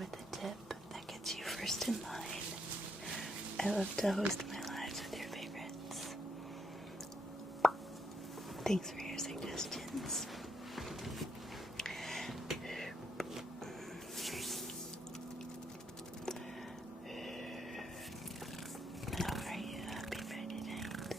with a tip that gets you first in line. I love to host my lives with your favorites. Thanks for your suggestions. How are you? Happy Friday night.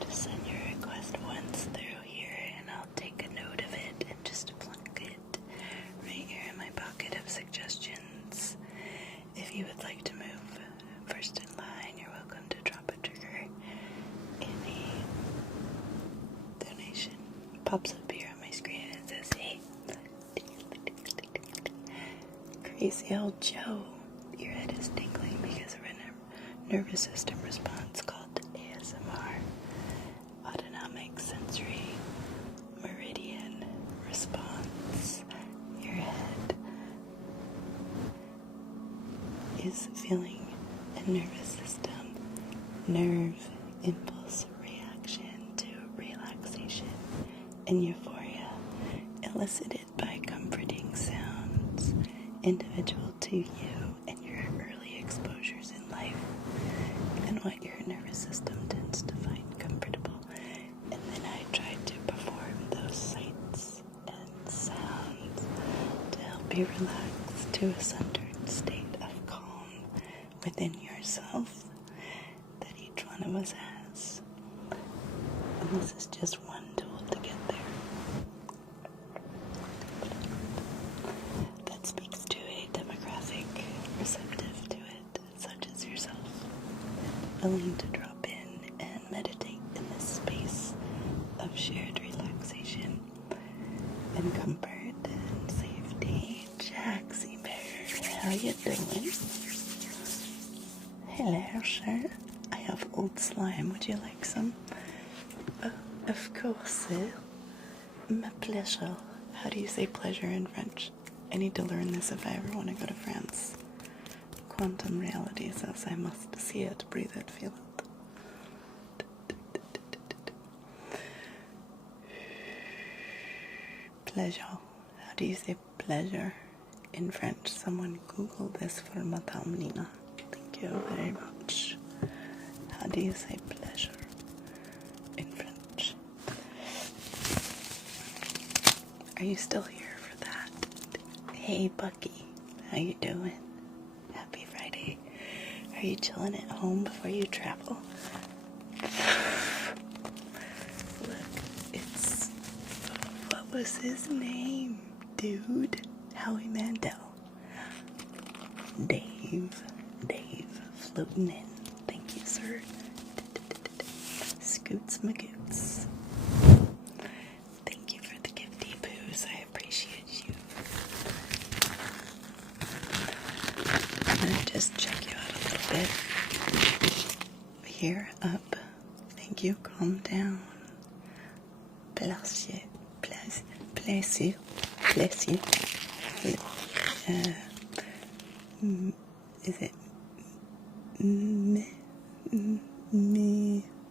Just send your request once through here and I'll take a note of it and just plunk it right here in my pocket of suggestions. If you would like to move first in line, you're welcome to drop a trigger in a donation. Pops up here on my screen and it says, hey, crazy old Joe, your head is tingling because of a nervous system response called ASMR, autonomic sensory meridian response. Your head is feeling a nervous system nerve impulse reaction to relaxation and euphoria elicited by comforting sounds individual to you and your early exposures in life and what your nervous system tends to find comfortable. And then I tried to perform those sights and sounds to help you relax to a centered state of calm within yourself that each one of us has. And this is just one tool to get there. That speaks to a demographic receptive to it, such as yourself, willing to drop in and meditate in this space of shared relaxation and comfort and safety. Jaxie Bear, how you doing? Hello, sir. I have old slime. Would you like some? Of course, my pleasure. How do you say pleasure in French? I need to learn this if I ever want to go to France. Quantum reality says I must see it, breathe it, feel it. Pleasure. How do you say pleasure in French? Someone Google this for Madame Nina. Thank you very much. How do you say pleasure in French? Are you still here for that? Hey, Bucky. How you doing? Happy Friday. Are you chilling at home before you travel? Look, it's... What was his name, dude? Howie Mandel. Dave, floating in. Thank you, sir. Scoots Magoots. Thank you for the gifty poos. I appreciate you. I'm gonna just check you out a little bit. Here, up. Thank you. Calm down. Bless you. Bless you. Is it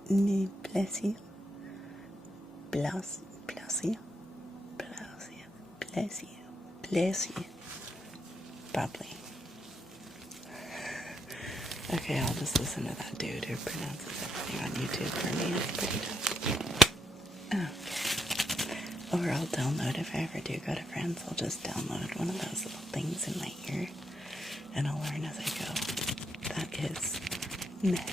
me bless you? Bless you. Probably. Okay, I'll just listen to that dude who pronounces everything on YouTube for me. It's pretty tough. Okay. Or I'll download, if I ever do go to France, I'll just download one of those little things in my ear and I'll learn as I go. That is meh.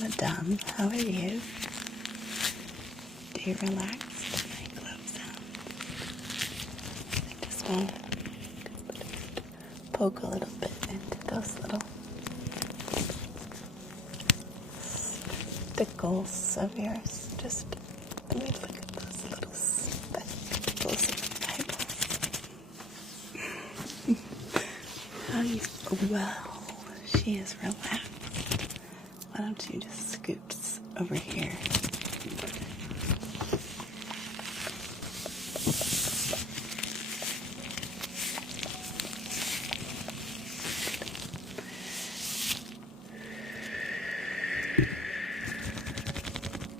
Madame, how are you? Do you relax to my glove sound? I just want to poke a little bit into those little stickles of yours. Just let me look at those little speckles of eyeballs. How you? Wow, She is relaxed. Why don't you just scoot over here?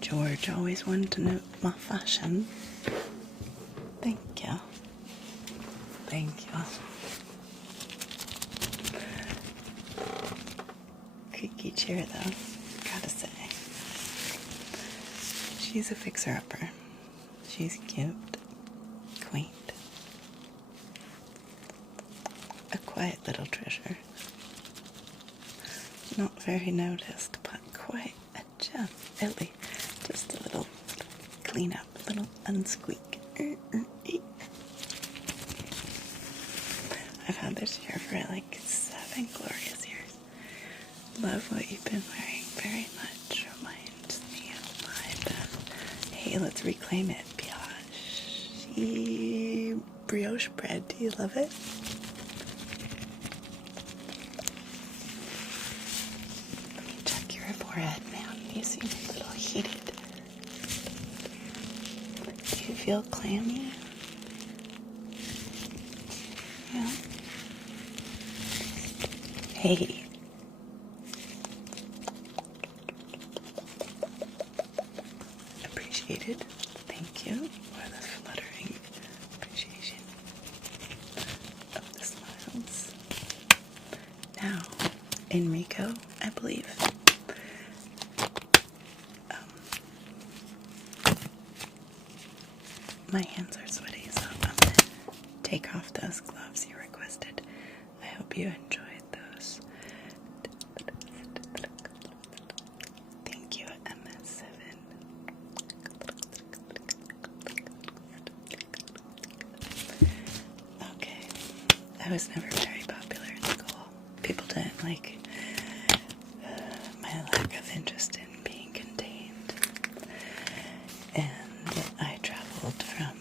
George always wanted to know my fashion. Thank you. Thank you. Creaky chair though, gotta say. She's a fixer-upper. She's cute, quaint, a quiet little treasure. Not very noticed, but quite a gem. Really, just a little clean up, a little unsqueak. I've had this chair for like 7 glorious years. Love what you've been wearing very much. Reminds me of my Beth. Hey, let's reclaim it. Brioche bread. Do you love it? Let me check your forehead, man. You seem a little heated. Do you feel clammy? Yeah. Hey. Appreciated. Thank you for the fluttering appreciation of the smiles. Now, Enrico, I believe. My hands are sweaty, so I'm gonna take off those gloves you requested. I hope you enjoyed those. Thank you, MS7. Okay, I was never very popular in school. People didn't like my lack of interest in being contained. And I traveled from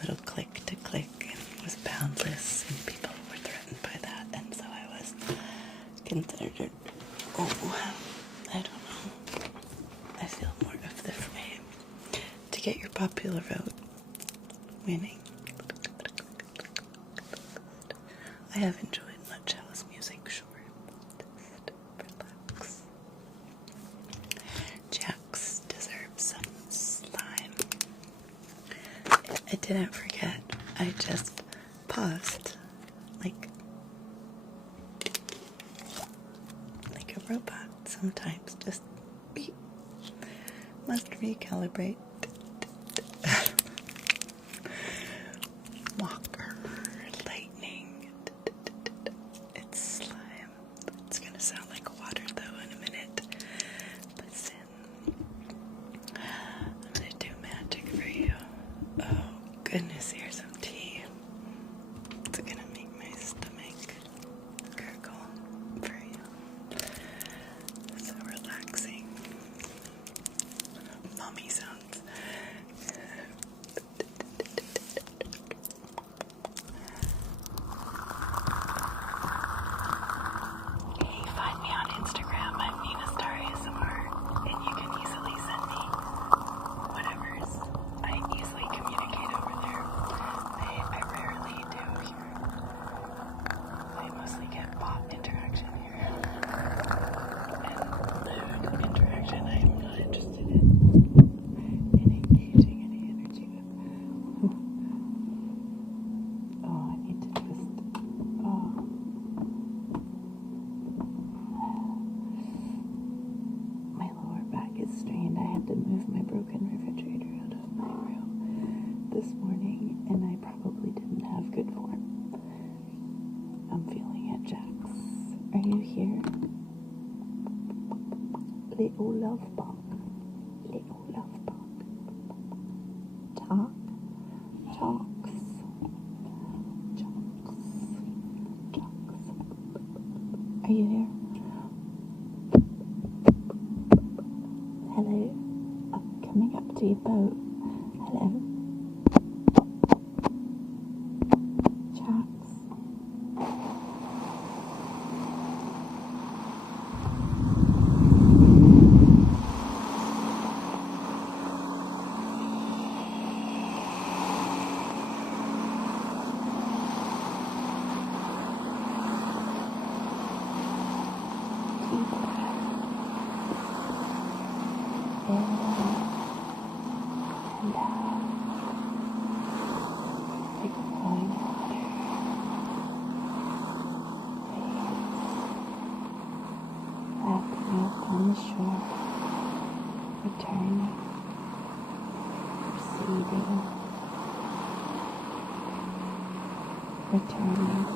little clique to clique and was boundless, and people were threatened by that, and so I was considered, I don't know, I feel more of the fray. To get your popular vote, winning. I have enjoyed much house music, sure. Just relax. Jax deserves some slime. I didn't forget. I just paused like a robot sometimes. Just beep. Must recalibrate. Walker, lightning. It's slime. It's gonna sound like water though in a minute. Listen. I'm gonna do magic for you. Oh goodness, here's some tea. It's gonna make my stomach gurgle for you. So relaxing. Mommy sounds. Hey, find me on Instagram. I'm Nina Star ASMR, and you can easily send me whatever's. I easily communicate over there. I rarely do here. I mostly get bot interaction here. And lewd interaction I am not interested in engaging any energy with. Oh, I need to just, my lower back is strained. I had to move my broken refrigerator out of my room this morning, and I probably didn't have good form. I'm feeling it, Jax. Are you here? Little love bug. Little love bug. Talk. Talks. Talks. Talks. Are you here? Hello. I'm coming up to your boat. Hello. Chats. returning, receding, returning,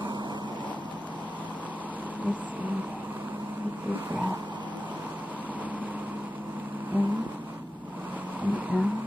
receding with your breath in and out.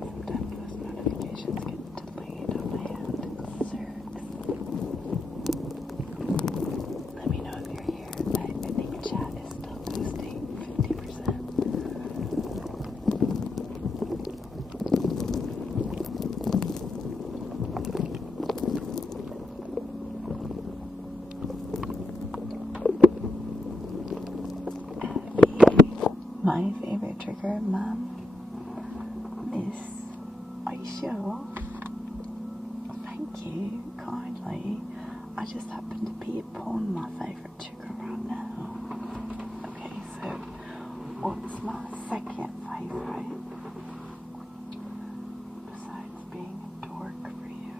Sometimes those notifications get delayed. sure. Thank you, kindly. I just happen to be upon my favourite trigger right now. Okay, so what's my second favourite? Besides being a dork for you.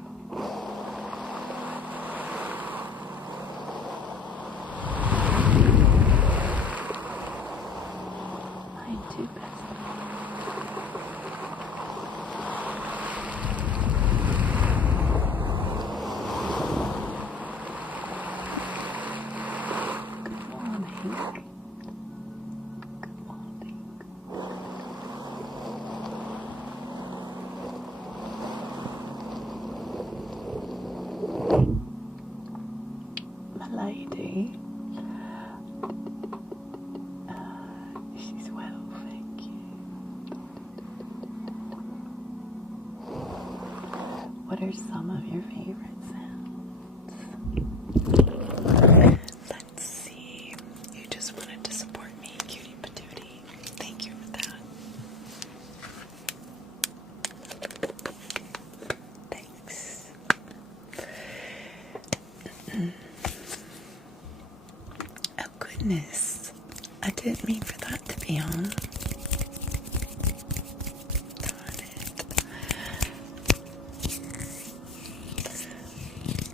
I ain't too best. Lady, she's well, thank you. What are some of your favorite sounds? Let's see. You just wanted to support me, cutie patootie. Thank you for that. Thanks. Oh goodness, I didn't mean for that to be on. Darn it.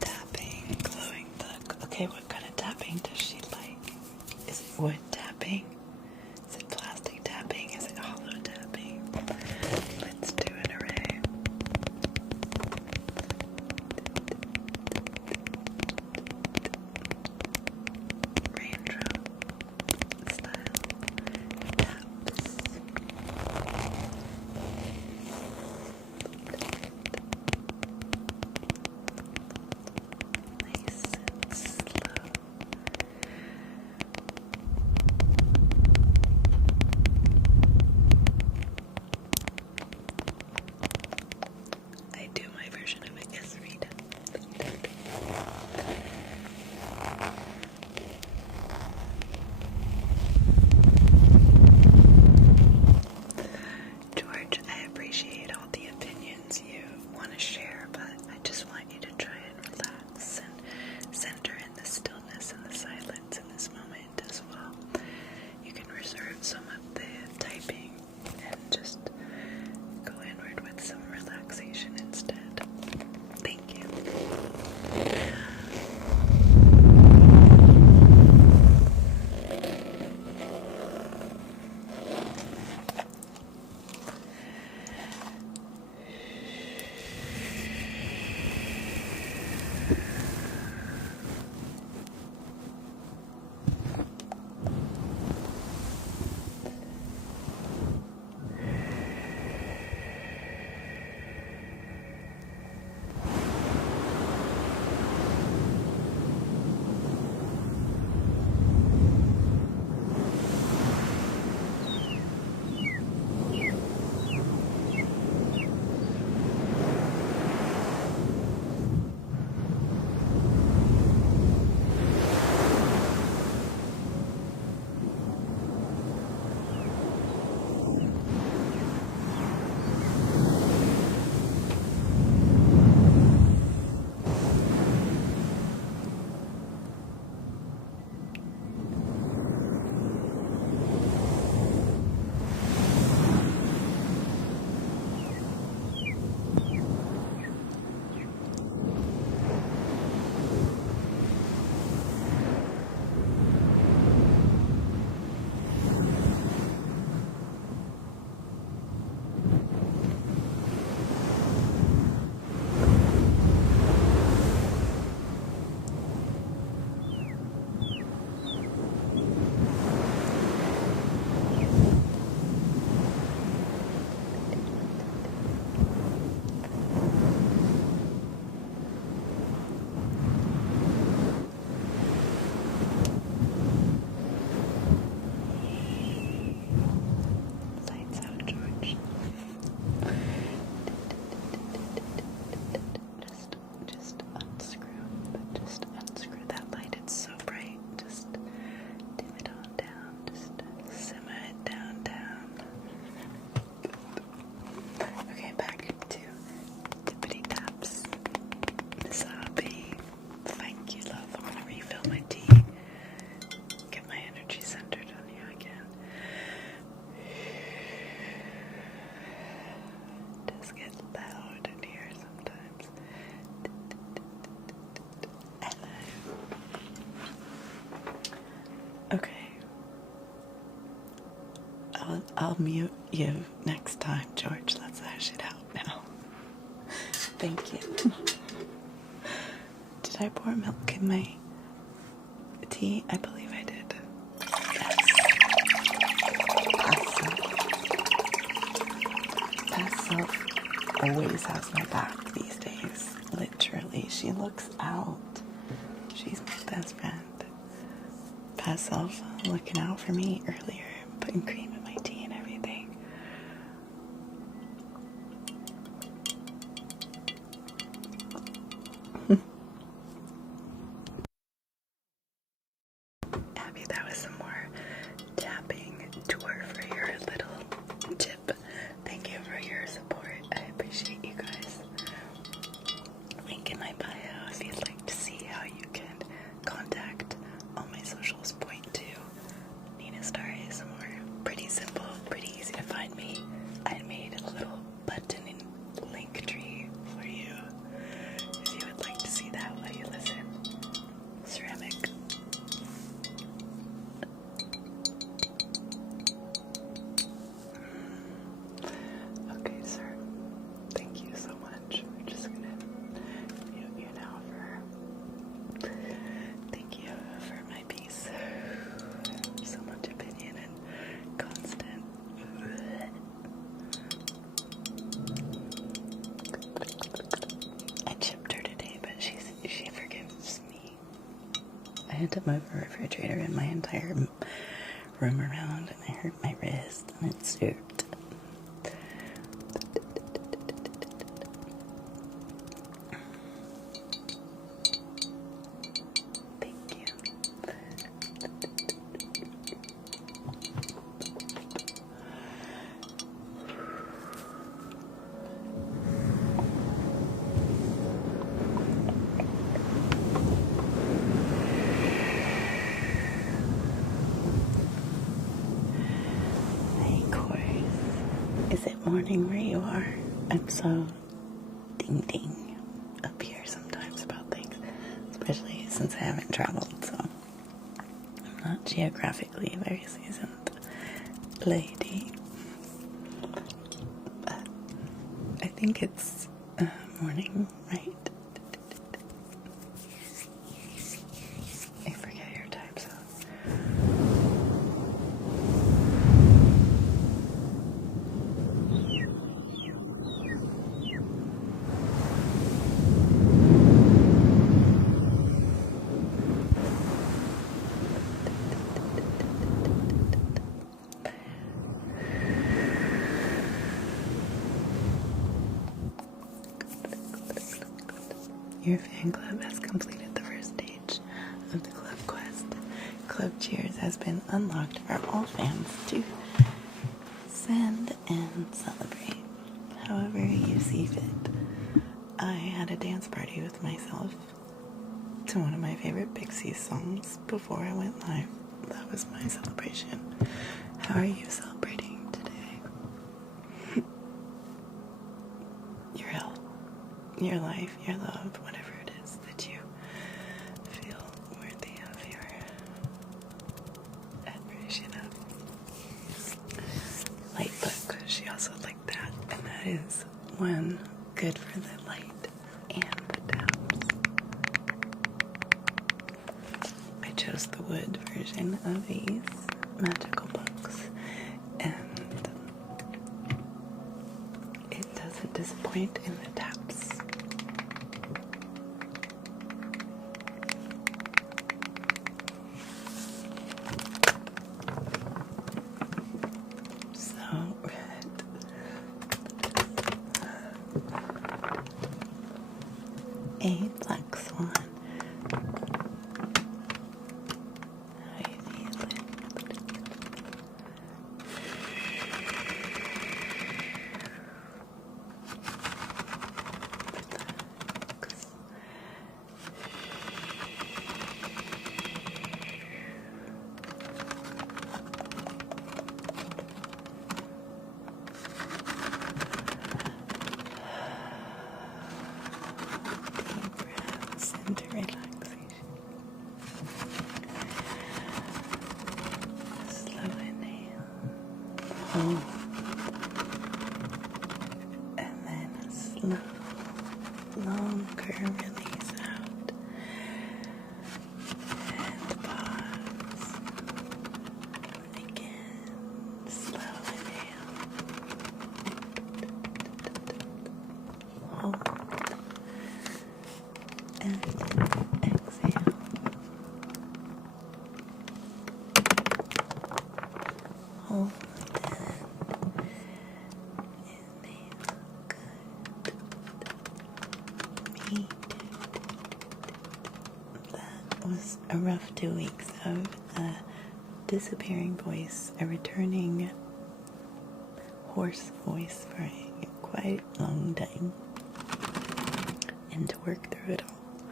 Tapping, glowing book. Okay, what kind of tapping does she like? Is it wood tapping? Is it plastic tapping? Is it hollow tapping? Let's do an array. Raindrop style tap. I'll mute you next time, George. Let's hash it out now. Thank you. Did I pour milk in my tea? I believe I did. Yes. Past self always has my back these days. Literally, she looks out. She's my best friend. Past self looking out for me earlier, putting cream in my tea and everything. Abby, that was some more tapping tour for your little tip. Thank you for your support. I appreciate you guys. Link in my bio if you'd like to see how you can contact all my socials. Point to Nina Star ASMR. Pretty simple, pretty easy to find me. I made a little button and link tree for you if you would like to see that while you listen. Ceramic. Okay, sir. Thank you so much. We're just gonna mute you now for. Thank you for my piece. So much opinion and constant. I chipped her today, but she forgives me. I had to move a refrigerator in my entire room around, and I hurt my wrist, and it served. Thank you. Hey, Corey. Is it morning where you are? I'm so ding up here sometimes about things, especially since I haven't traveled, so I'm not geographically very seasoned lady. But I think it's morning, right? I forget your time zone. Your fan club has completed the first stage of the club quest. Club Cheers has been unlocked for all fans to send and celebrate however you see fit. I had a dance party with myself to one of my favorite Pixies songs before I went live. That was my celebration. How are you celebrating today? Your health, your life, your love, whatever it is that you feel worthy of your admiration of. Light book, she also liked that, and that is one good for the light and the taps. I chose the wood version of these magical books, and it doesn't disappoint in the taps. So red. A black swan. How you feeling? Deep breaths into relaxation. Slow inhale. Hold slow, longer release out. And pause. Again, slow inhale. Hold. And exhale. Hold. That was a rough 2 weeks of a disappearing voice, a returning hoarse voice for a quite long time. And to work through it all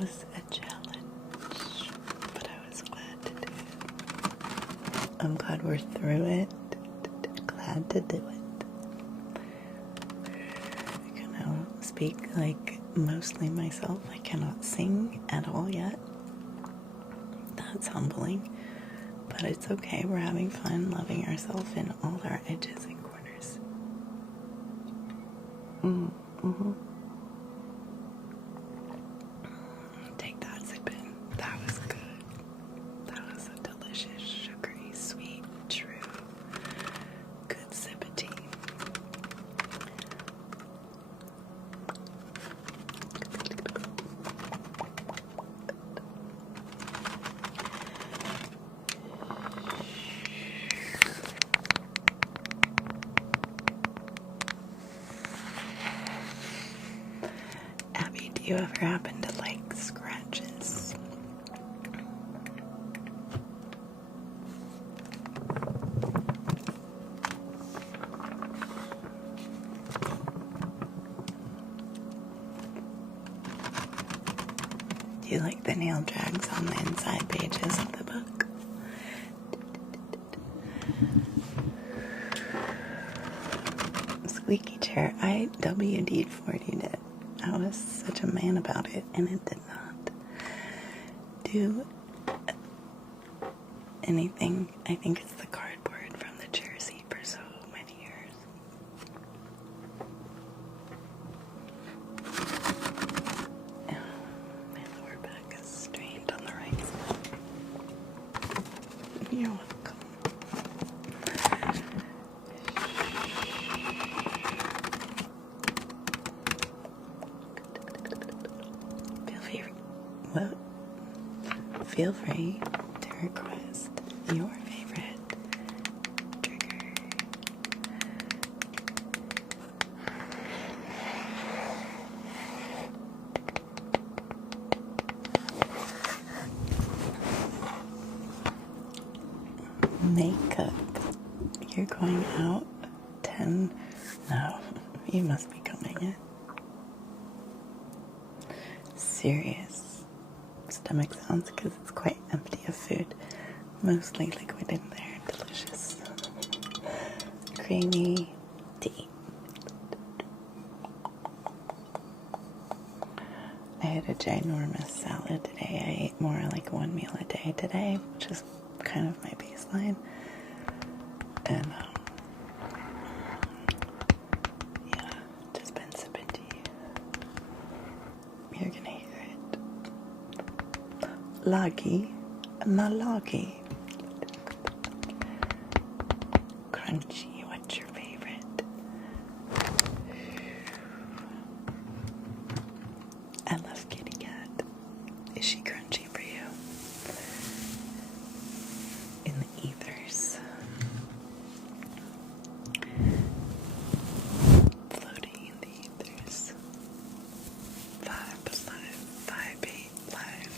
was a challenge, but I was glad to do it. I'm glad we're through it. Glad to do it. I can now speak like mostly myself. I cannot sing at all yet. That's humbling, but it's okay. We're having fun, loving ourselves in all our edges and corners. Take that sip in. That was good. That was a delicious, sugary, sweet, true, good sip of tea. Abby, do you ever happen to like scratches? Do you like the nail drags on the inside pages of the book? Squeaky chair. I WD'd 40'd it. I was such a man about it, and it did not do anything. I think it's the cardboard from the chair seat for so many years. My lower back is strained on the right side. You're welcome. Feel free to request your favorite trigger. Makeup. You're going out 10? No, you must be coming in. Serious stomach sounds because it's quite empty of food. Mostly liquid in there. Delicious. Creamy tea. I had a ginormous salad today. I ate more like one meal a day today, which is kind of my baseline. And yeah, just been sipping tea. You're gonna hear it. Laggy, malagi. Crunchy, what's your favorite? I love kitty cat. Is she crunchy for you? In the ethers. Floating in the ethers. Vibe alive, vibe live,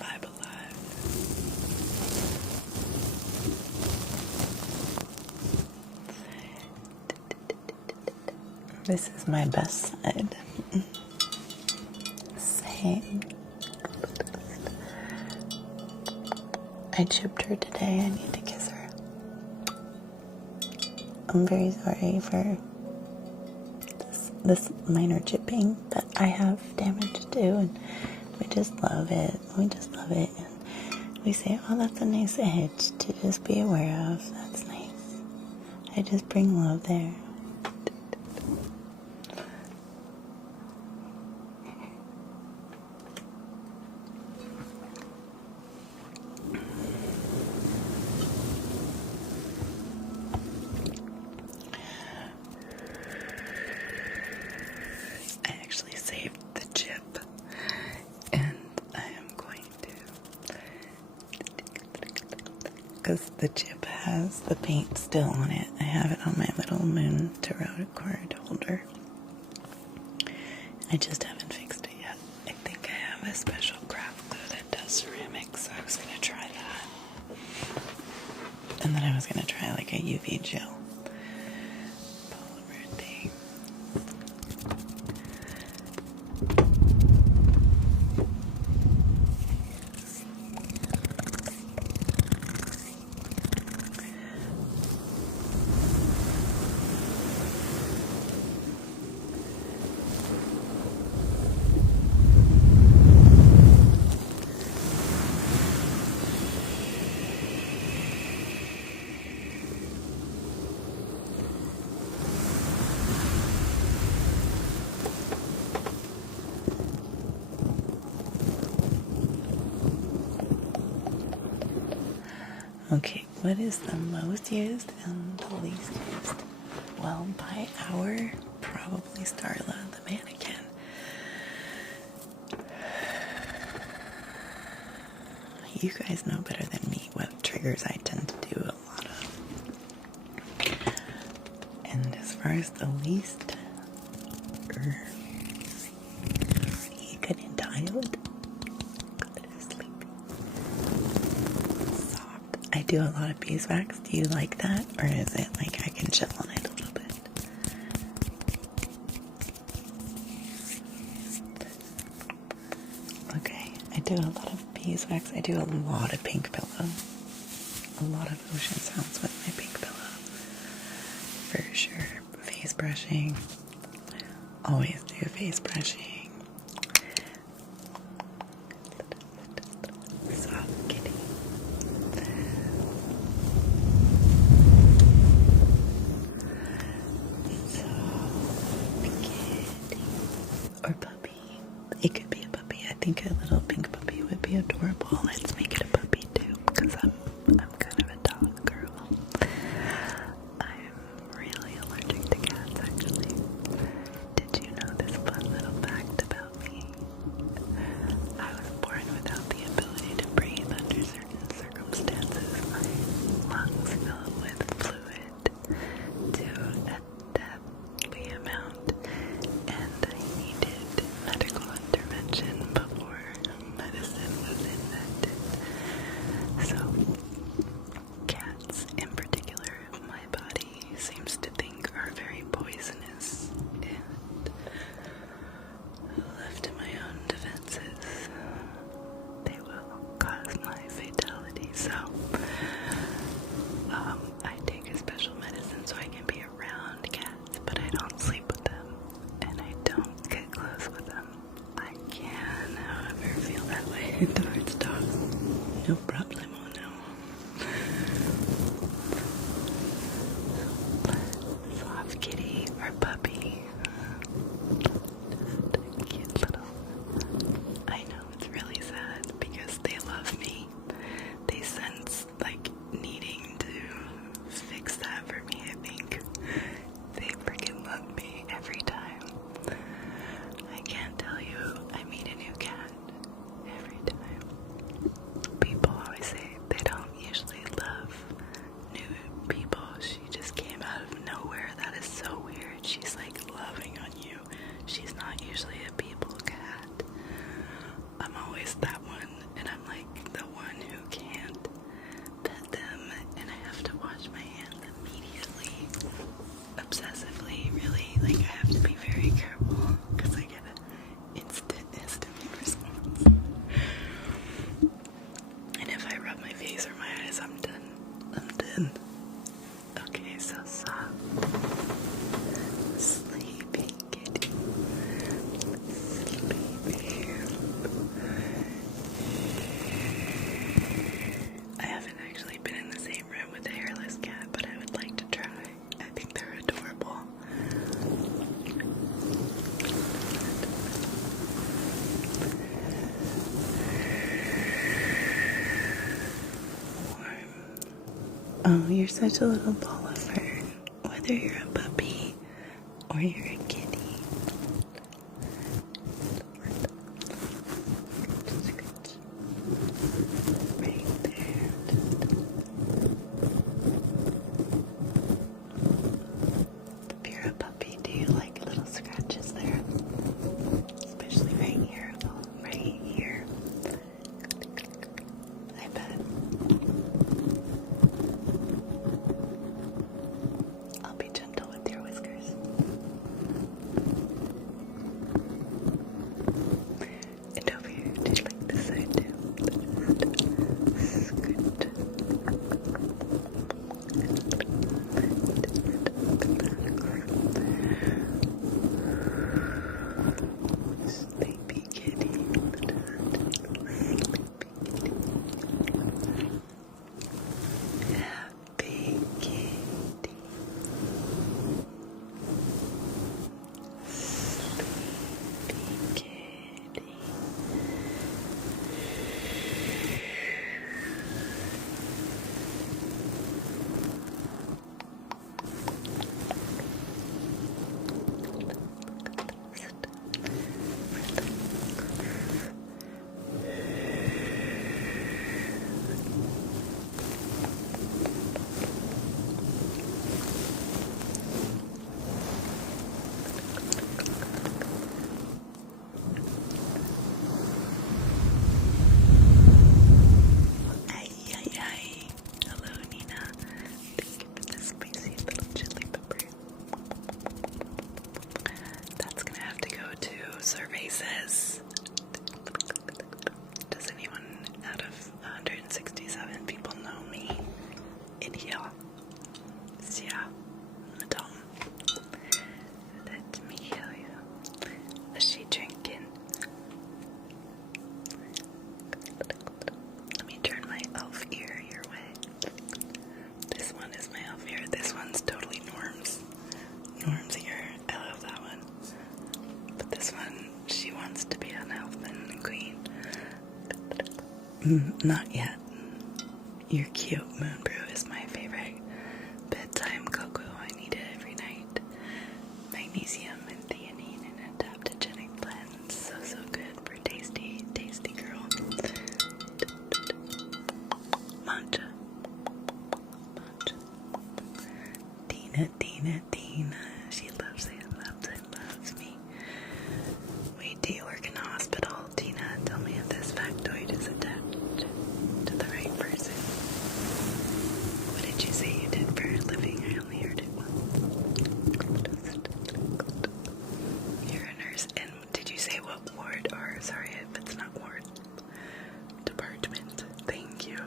vibe alive. This is my best side. Same. I chipped her today. I need to kiss her. I'm very sorry for this minor chipping, but I have damage too, and we just love it. We just love it. And we say, oh, that's a nice edge to just be aware of. That's nice. I just bring love there. because the chip has the paint still on it. I have it on my little moon tarot card holder. I just haven't fixed it yet. I think I have a special craft glue that does ceramics, so I was going to try that. And then I was going to try like a UV gel polymer thing. Okay, what is the most used and the least used? Well, by hour, probably Starla the mannequin. You guys know better than me what triggers I tend to do a lot of. And as far as the least, you couldn't dial it. I do a lot of beeswax. Do you like that? Or is it like I can chill on it a little bit? Okay, I do a lot of beeswax. I do a lot of pink pillow. A lot of ocean sounds with my pink pillow. For sure. Face brushing. Always do face brushing. Or puppy. It could be a puppy. I think a little pink puppy would be adorable. Let's make it a puppy too, because I'm kind of a dog girl. I'm really allergic to cats, actually. Did you know this fun little fact about me? I was born without the ability to breathe under certain circumstances. My lungs fill with fluid to a deadly amount, and I needed medical intervention before medicine was invented. So, cats in particular, my body seems to think are very poisonous, and left to my own defenses, they will cause my fatality. So, I take a special medicine so I can be around cats, but I don't sleep with them, and I don't get close with them. I can, however, feel that way towards dogs. No problemo, no. Soft kitty or puppy. Just a cute little. I know, it's really sad because they love me. They sense like needing to fix that for me, I think. They freaking love me every time. I can't tell you, I meet a new cat every time. People always say they don't usually love new people. She just came out of nowhere. That is so weird. She's like loving on you. She's not usually a people cat. I'm always that one, and I'm like the one who can't pet them, and I have to wash my hands immediately, obsessively, really. Like, I have to be very careful because I get an instant response. And if I rub my face or my eyes, I'm done. Okay, so soft. Sleepy kitty. Sleepy. I haven't actually been in the same room with a hairless cat, but I would like to try. I think they're adorable. Warm. Oh, you're such a little ball of fur. Whether you're a puppy or you're a kitty. Right there. Not yet. You're cute. Moon Brew is my favorite bedtime cocoa. I need it every night. Magnesium and theanine and adaptogenic blends. So good for tasty, tasty girl. Matcha. Tina. She loves me. Wait, do you work in a hospital? Tina, tell me if this factoid is attached to the right person. What did you say you did for a living? I only heard it once. You're a nurse, and did you say what ward? Or, sorry if it's not ward. Department. Thank you.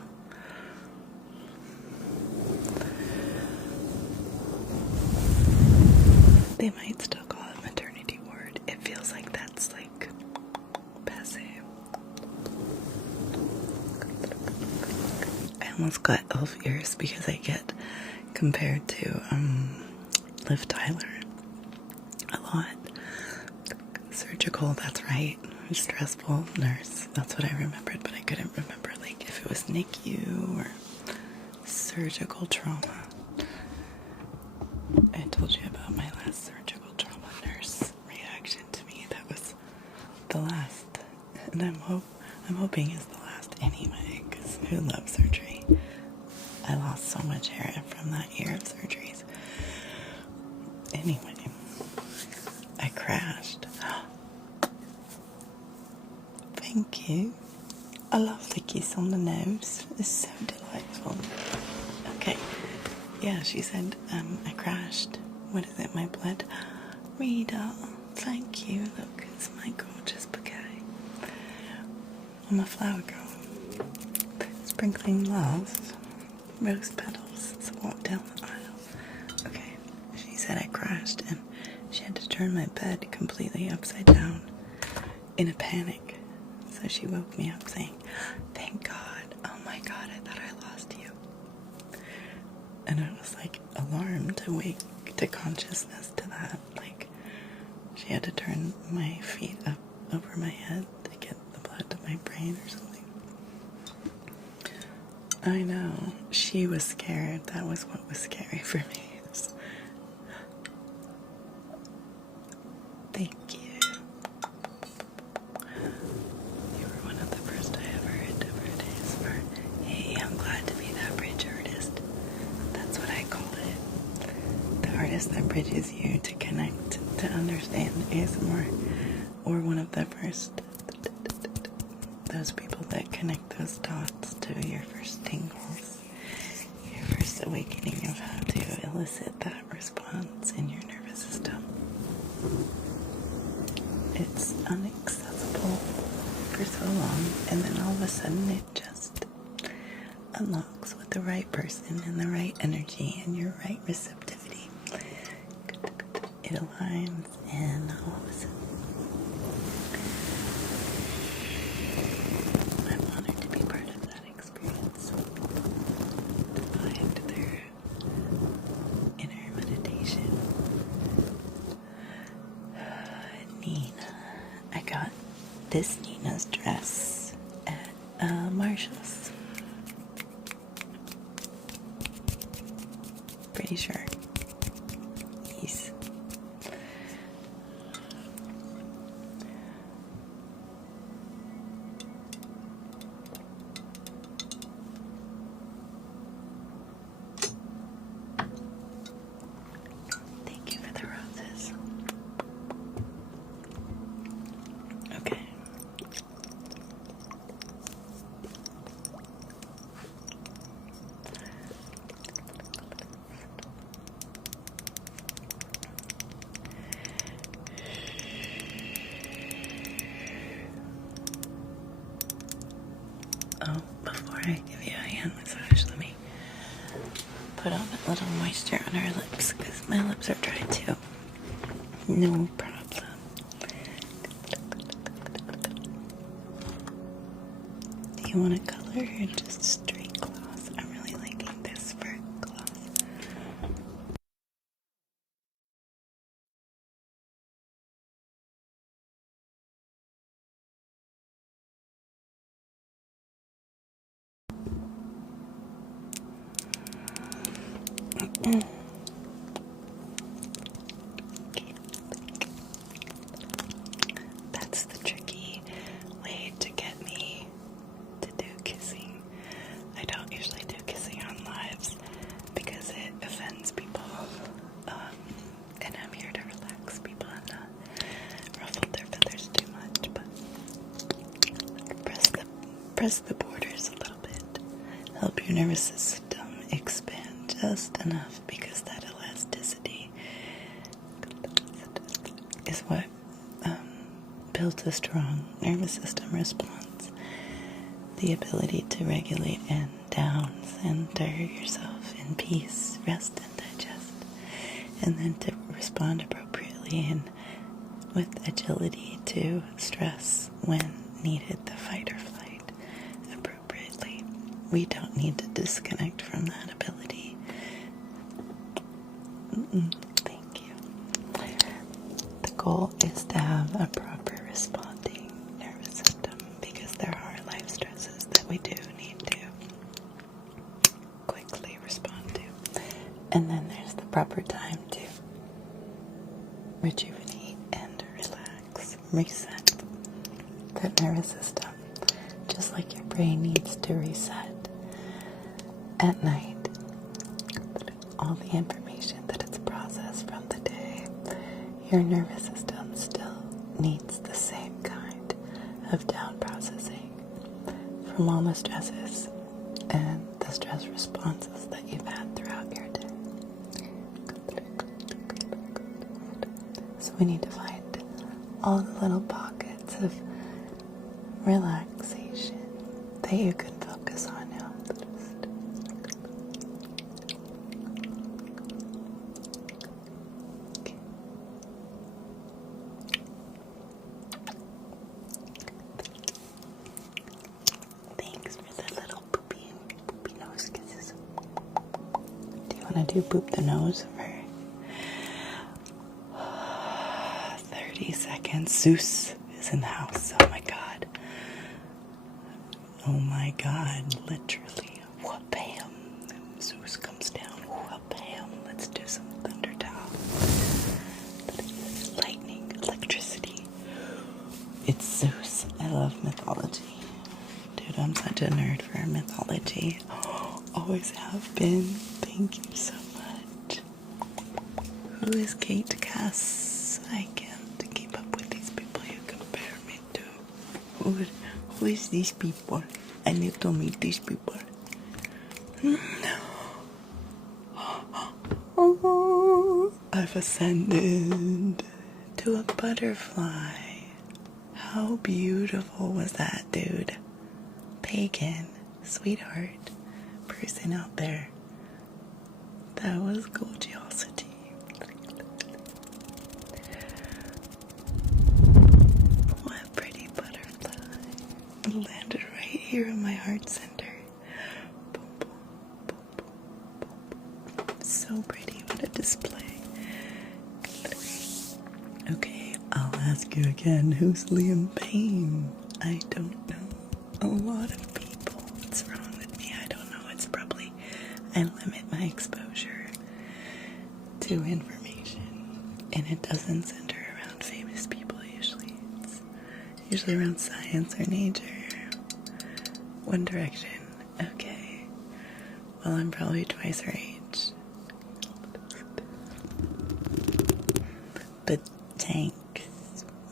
They might still call it maternity ward. It feels like that's like passe. I almost got elf ears because I get compared to Liv Tyler a lot. Surgical, that's right. Stressful nurse. That's what I remembered, but I couldn't remember like if it was NICU or surgical trauma. I told you about my last surgical trauma nurse reaction to me. That was the last, and I'm hoping it's the last anyway, because who loves surgery? I lost so much hair from that year of surgeries. Anyway, I crashed. Thank you. I love the kiss on the nose. It's so delightful. Okay. Yeah, she said, I crashed. What is it, my blood? Rita, thank you. Look, it's my gorgeous bouquet. I'm a flower girl. Sprinkling love. Rose petals. So walk down the aisle. Okay, she said I crashed and she had to turn my bed completely upside down in a panic. So she woke me up saying, thank God. Oh my God, I thought I lost you. And I was like alarmed to wake to consciousness to that. Like, she had to turn my feet up over my head to get the blood to my brain or something. I know. She was scared. That was what was scary for me. Thank you. You were one of the first I ever hit over days for, hey, I'm glad to be that bridge artist. That's what I call it. The artist that bridges you to connect, to understand ASMR. Or one of the first, those people that connect those dots to your first tingles. Your first awakening of how to elicit that response in your nervous system. It's inaccessible for so long, and then all of a sudden it just unlocks with the right person and the right energy and your right receptivity. It aligns, and all of a sudden I'm honored to be part of that experience. To find their inner meditation. Nina. I got this Nina's dress at Marshall's. Pretty sure. Yes. Thank you for the roses. Okay. Oh, before I give you a hand massage, let me put on a little moisture on her lips, because my lips are dry too. No problem. Do you want a color or just straight gloss? I'm really liking this for gloss. That's the tricky way to get me to do kissing. I don't usually do kissing on lives because it offends people. And I'm here to relax people and not ruffle their feathers too much, but press the borders a little bit. Help your nervous system expand just enough, because that elasticity is what builds a strong nervous system response. The ability to regulate and down, center yourself in peace, rest and digest, and then to respond appropriately and with agility to stress when needed, the fight or flight appropriately. We don't need to disconnect from that ability. Thank you. The goal is to have a proper responding nervous system, because there are life stresses that we do need to quickly respond to. And then there's the proper time to rejuvenate and relax, reset that nervous system, just like your brain needs to reset at night. All the information that it's processed from the day, your nervous system still needs the same kind of down processing from all the stresses and the stress responses that you've had throughout your day. So we need to find all the little pockets of relaxation that you can focus on now. Thanks for the little poopy nose kisses. Do you want to do boop the nose for 30 seconds? Zeus is in the house. Oh my god. Oh my god, literally. What bam? Zeus comes down. What bam? Let's do some thunder towel. Lightning, electricity. It's Zeus. I love mythology. Dude, I'm such a nerd for mythology. Always have been. Thank you so much. Who is Kate Cass? I can't keep up with these people you compare me to. Who is these people? I need to meet these people. Oh, I've ascended to a butterfly. How beautiful was that, dude? Pagan, sweetheart, person out there. That was gorgeosity. What a pretty butterfly. It landed right here in my heart center. Boom, boom, boom, boom, boom. So pretty. What a display. Okay, I'll ask you again. Who's Liam Payne? I don't know. A lot of people. What's wrong with me? I don't know. It's probably I limit my exposure to information, and it doesn't center around famous people usually. It's usually around science or nature. One Direction. Okay. Well, I'm probably twice her age. But thanks.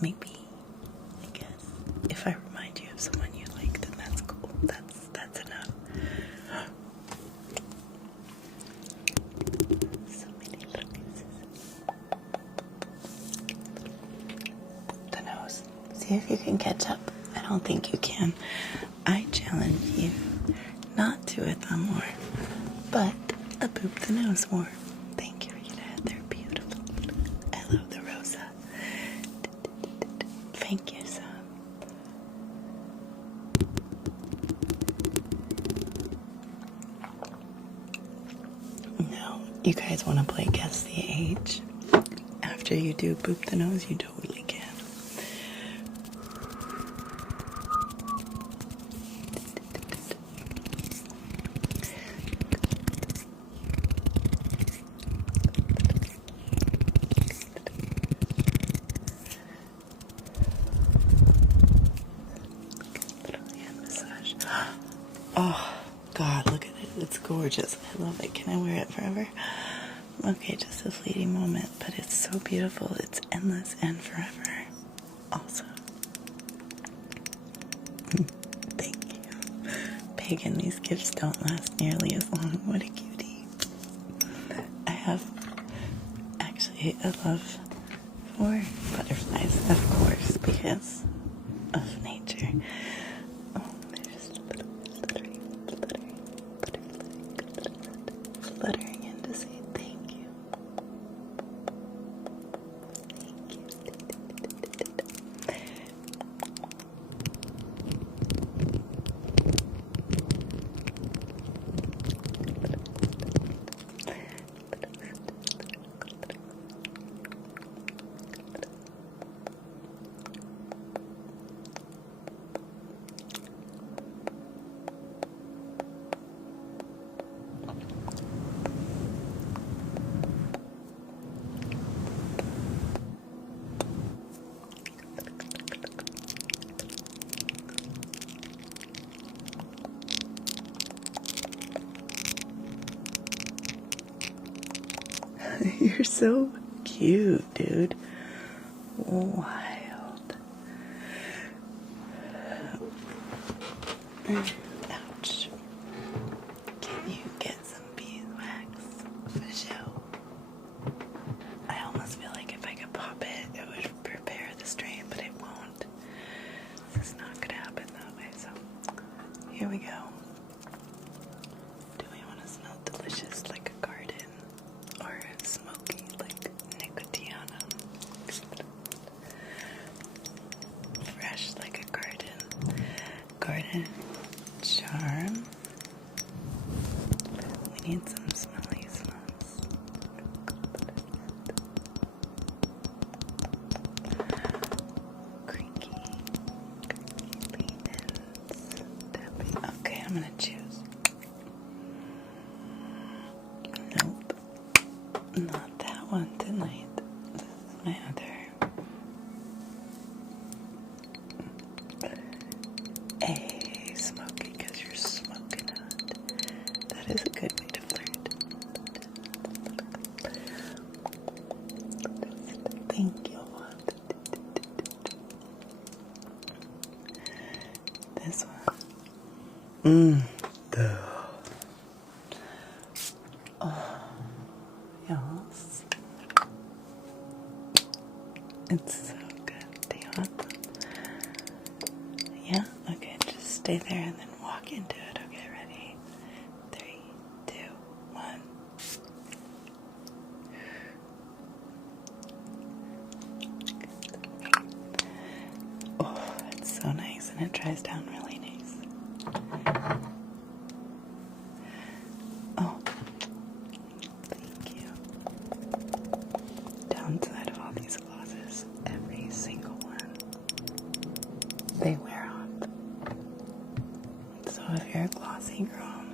Maybe. I guess. If I remind you of someone you like, then that's cool. That's enough. So many little pieces. The nose. See if you can catch up. I don't think you can. I challenge you not to a thumb war, but a boop the nose war. Thank you, Rita. They're beautiful. I love the rosa. Thank you, son. Now, you guys want to play Guess the Age? After you do boop the nose, you totally can. Oh, God, look at it. It's gorgeous. I love it. Can I wear it forever? Okay, just a fleeting moment, but it's so beautiful. It's endless and forever. Also. Thank you. Pagan, these gifts don't last nearly as long. What a cutie. I have, actually, a love for butterflies, of course, because of nature. Oh, there's fluttering in to say thank you. Thank you. You're so cute, dude. Wild. Ouch. Can you get some beeswax for show? I almost feel like if I could pop it, it would prepare the strain, but it won't. This is not going to happen that way, so here we go. Do we want to smell delicious like a garden? Or smoky like nicotiana? Fresh like a garden. Garden charm. We need some smelly smells. Creaky lean-ins. Tapping. Okay, I'm gonna choose. Nope. Not that one tonight. This is my other. Hey, smoky, because you're smoking hot. That is a good way to flirt. Thank you. This one. Oh, yes. It's so good. Do you want them? Yeah? Okay, just stay there and then walk into it. Okay, ready? 3, 2, 1. Oh, it's so nice and it dries down really nice. Oh, thank you. Downside of all these glosses, every single one, they wear off. So if you're a glossy girl,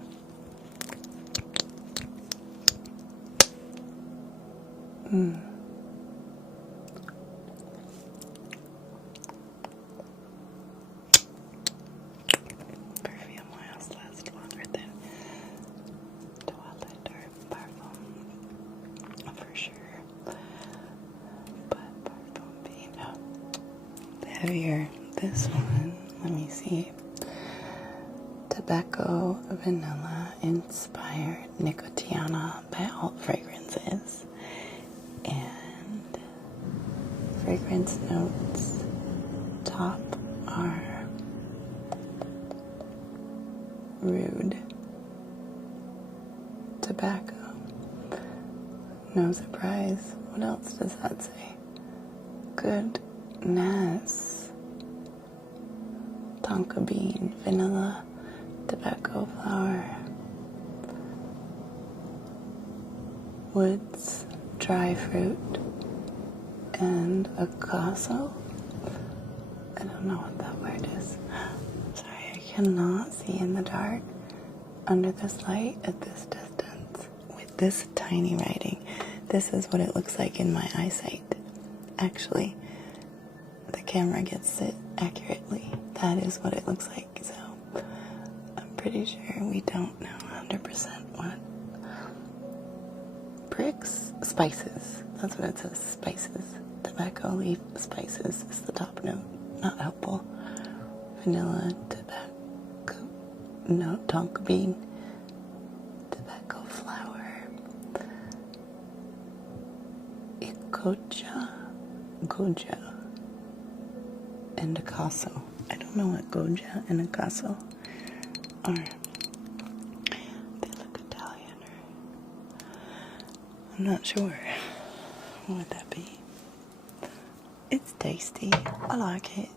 perfume oils last longer than toilette or parfum, for sure. But parfum being heavier. This one, let me see. Tobacco vanilla inspired nicotiana by Alt Fragrances. And fragrance notes top are rude tobacco. No surprise. What else does that say? Goodness. Tonka bean, vanilla, tobacco flower, woods, dry fruit, and acaso. I don't know what that word is. Sorry, I cannot see in the dark under this light at this distance with this tiny writing. This is what it looks like in my eyesight. Actually, the camera gets it accurately. That is what it looks like, so I'm pretty pretty sure we don't know 100% what. Bricks? Spices. That's what it says. Spices. Tobacco leaf spices is the top note. Not helpful. Vanilla, tobacco. No, tonka bean. Tobacco flower. Goja. And Acaso. I don't know what Goja and Acaso are. They look Italian, or I'm not sure. What would that be? It's tasty. I like it.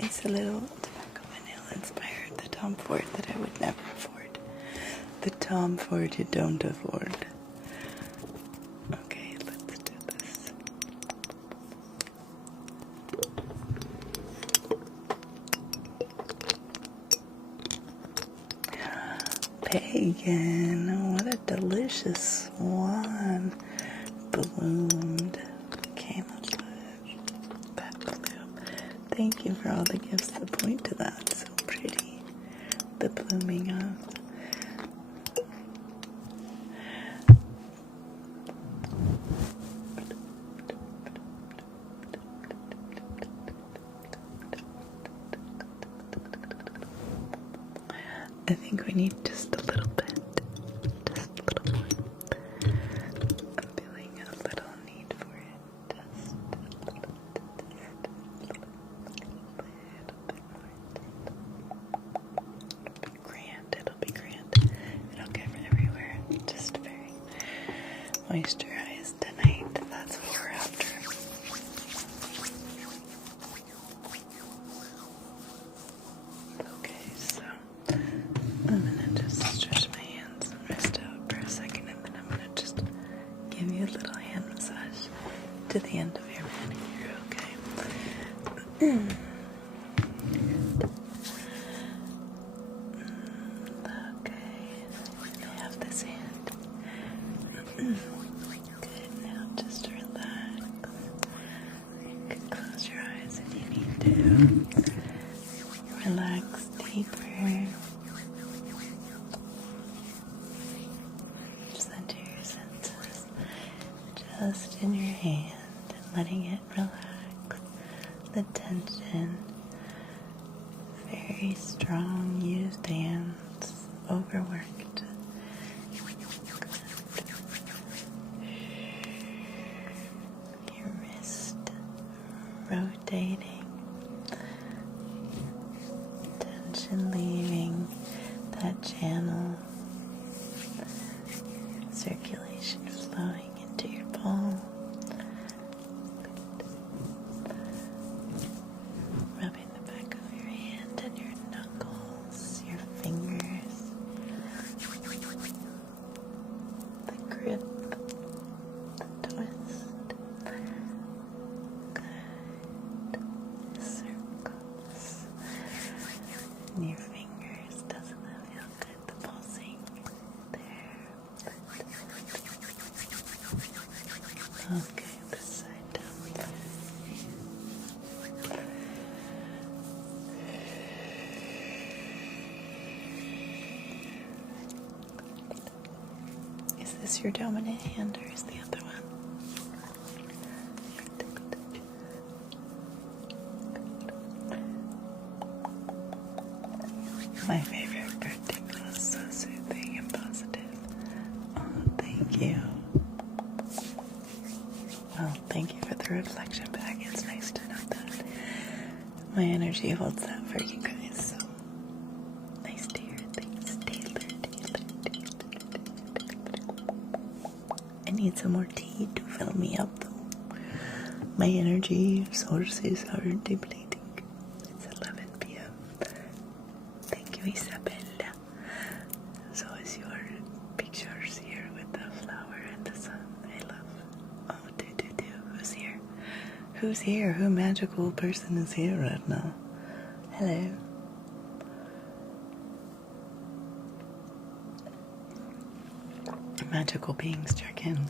It's a little tobacco vanilla inspired. The Tom Ford that I would never afford. The Tom Ford you don't afford. Okay, let's do this. Pagan, what a delicious swan. Bloomed. Camouflage. That bloom. Thank you for all the gifts that point to that. So pretty. The blooming of. I think we need just a little bit. Just a little more. I'm feeling a little need for it. Just a little bit more. It'll be grand. It'll be grand. It'll get everywhere. Just very moisturized tonight. That's what we're after. Okay, so I'm gonna just stretch my hands and rest out for a second, and then I'm gonna just give you a little hand massage to the end of your manicure, okay? Okay, I have this hand. Good, now just relax. You can close your eyes if you need to. Relax deeper. Center your senses just in your hand and letting it relax. The tension. Very strong used hands. Overworked. Your wrist rotating. Tension leaving that channel. Circulation flowing into your palm. Rubbing the back of your hand and your knuckles, your fingers. The grip, the twist. Good. Circles. And your fingers, doesn't that feel good? The pulsing there. Okay, this side down. Is this your dominant hand or is the other one? My favorite bird tingle is so soothing and positive. Oh, thank you. Well, thank you for the reflection back. It's nice to know that my energy holds that for you guys. So nice to hear things. I need some more tea to fill me up though. My energy sources are depleting. It's 11 p.m. Thank you, Isabella. So is your pictures here with the flower and the sun. I love. Oh, who's here? Who's here? Who magical person is here right now? Hello. Magical beings check in.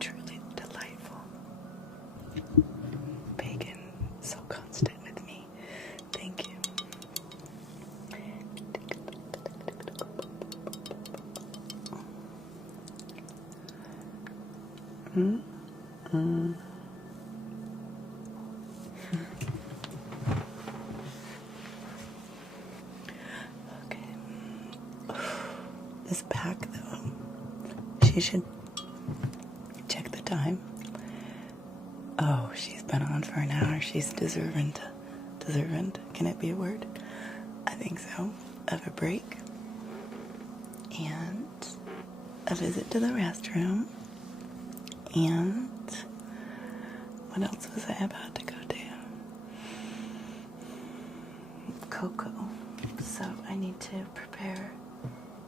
Truly delightful. Bacon, so constant with me. Thank you. Okay. This pack, though, she should check the time. Oh, she's been on for an hour. She's deserving. Can it be a word? I think so. Of a break. And a visit to the restroom. And what else was I about to go to? Cocoa. So I need to prepare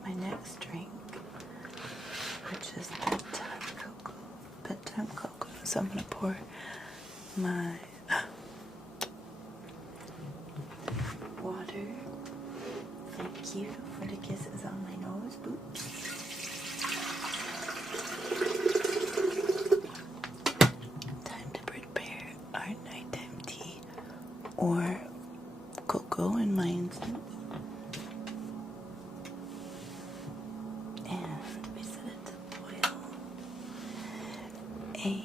my next drink, which is bedtime cocoa. So I'm gonna pour my water. Thank you for the kisses on my nose, boo. Time to prepare our nighttime tea or cocoa in my instance. And we set it to boil. And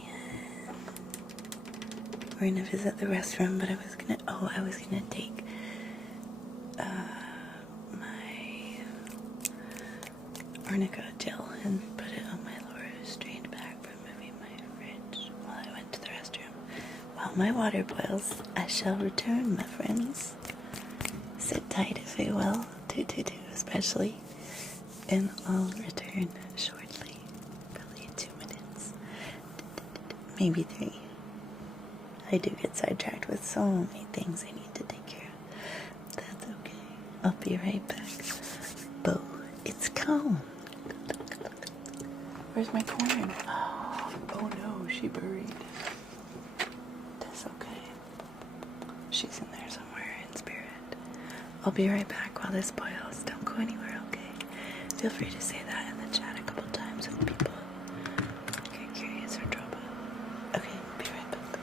we're gonna visit the restroom, but I was gonna take my arnica gel and put it on my lower strained back for moving my fridge while I went to the restroom. While my water boils, I shall return, my friends. Sit tight, if you will, especially, and I'll return shortly, probably in 2 minutes, maybe 3. I do get sidetracked with so many things I need to take care of. That's okay. I'll be right back. Bo, it's calm. Where's my corn? Oh no, she buried. That's okay. She's in there somewhere in spirit. I'll be right back while this boils. Don't go anywhere, okay? Feel free to say that in the chat a couple times if people get curious or drop out. Okay, be right back.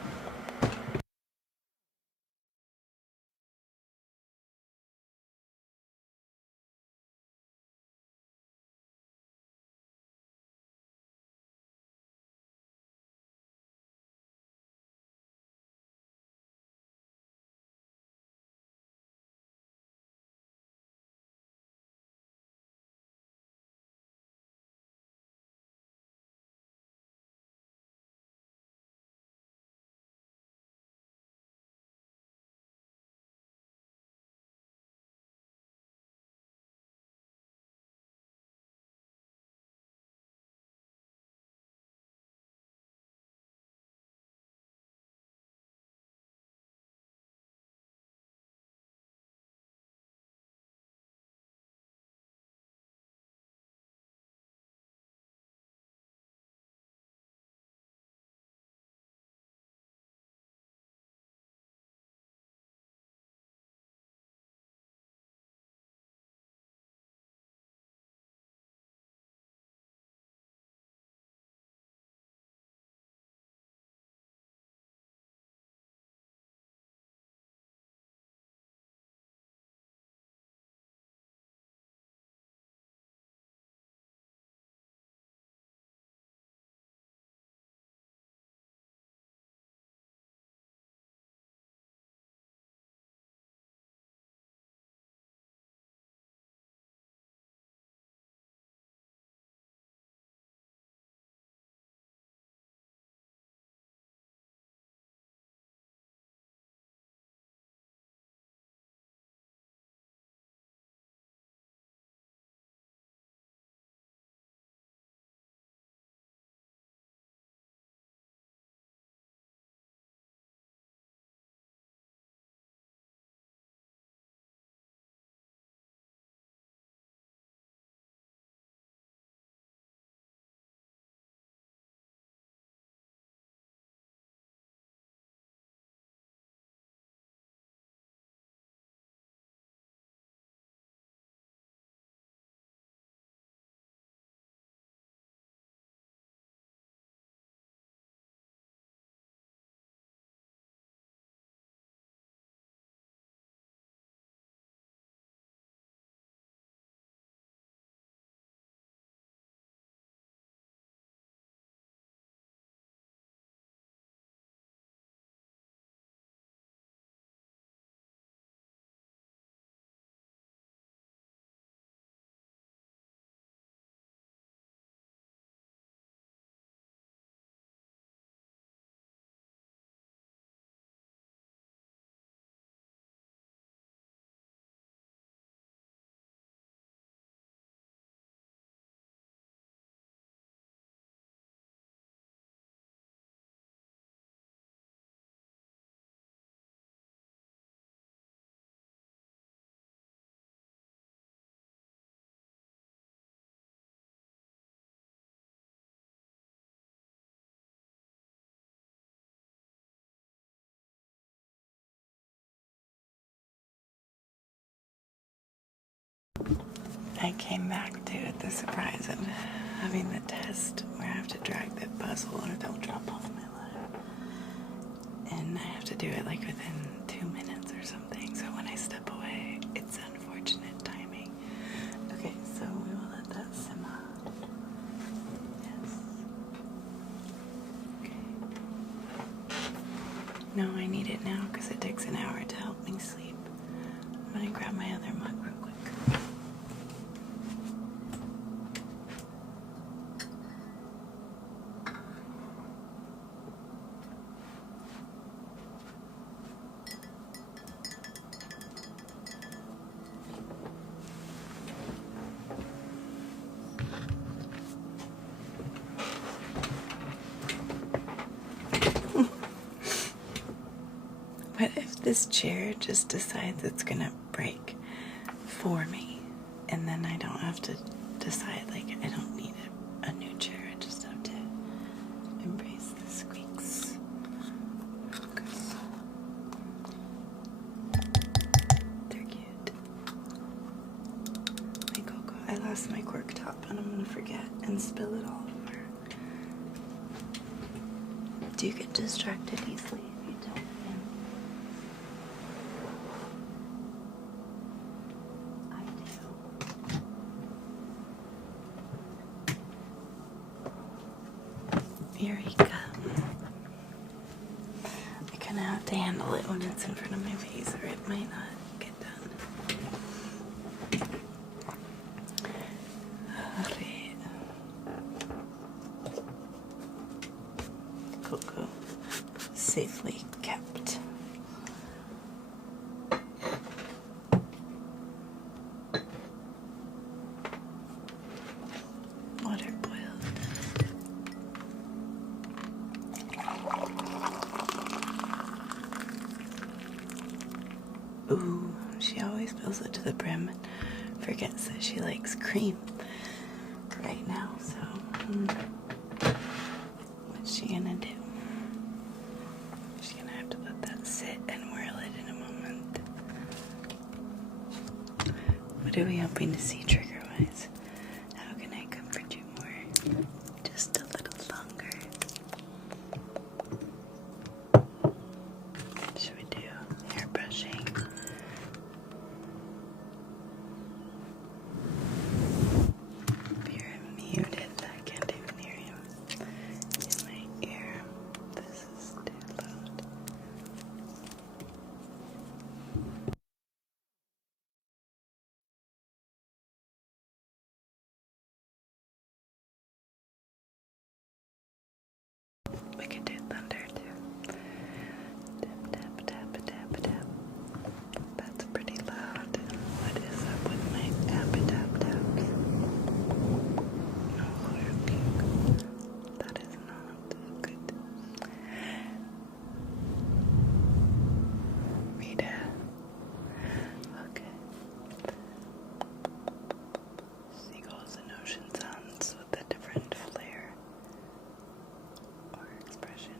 I came back to the surprise of having the test where I have to drag the puzzle or they'll drop off my lap. And I have to do it like within 2 minutes or something. So when I step away, it's unfortunate timing. Okay, so we will let that simmer. Yes. Okay. No, I need it now because it takes an hour to help me sleep. I'm going to grab my other mug real quick. What if this chair just decides it's gonna break for me, and then I don't have to decide, like, I don't need a new chair, I just have to embrace the squeaks. They're cute. My cocoa. I lost my cork top and I'm gonna forget and spill it all over. Do you get distracted easily if you don't? Eureka. I kind of have to handle it when it's in front of my face or it might not get done. Alright. Cocoa safely kept. Water boiled. Ooh, she always fills it to the brim and forgets that she likes cream right now, so what's she gonna do? She's gonna have to let that sit and whirl it in a moment. What are we hoping to see trigger-wise? How can I comfort you more? Just a little longer. Should we do hair brushing? You're muted. I can't even hear you in my ear. This is too loud. We could do thunder too. Tap, tap, tap, tap, tap. That's pretty loud. What is up with my tap taps? No clear. That is not good. Rita. Okay. Seagulls and ocean sounds with a different flair or expression.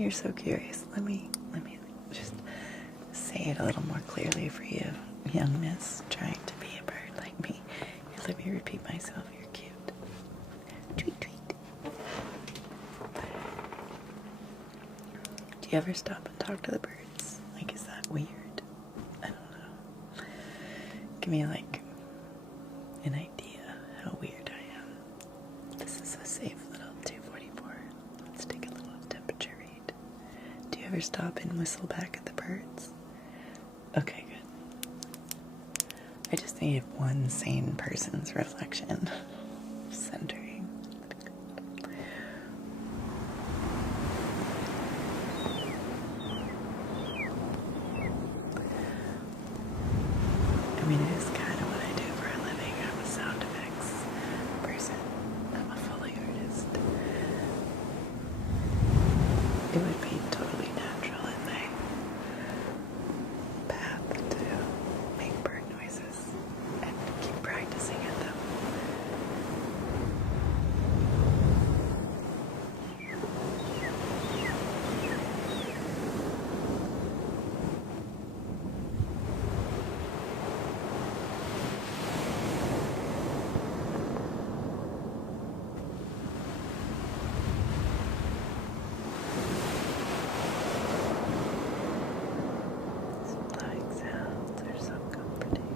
You're so curious. Let me just say it a little more clearly for you, young miss, trying to be a bird like me. Here, let me repeat myself. You're cute. Tweet, tweet. Do you ever stop and talk to the birds? Like, is that weird? I don't know. Give me, like, an idea how weird I am. This is a safe little 244. Let's take a little temperature read. Do you ever stop and whistle back at the birds? Okay, good. I just need one sane person's reflection. Centering. I mean, it is kind of what I do for a living. I'm a sound effects person. I'm a Foley artist. It would be totally natural in my path to make bird noises and keep practicing at them. Flying sounds are so comforting.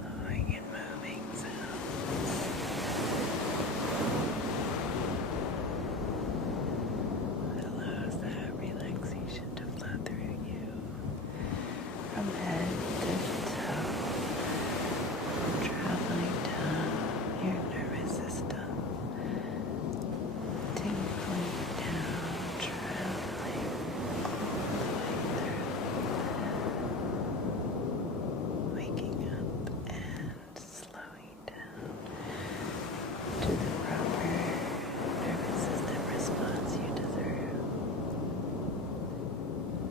Flowing and moving sounds. It allows that relaxation to flow through you from head to toe, traveling down your nervous system, tingling down, traveling all the way through, waking up and slowing down to the proper nervous system response you deserve.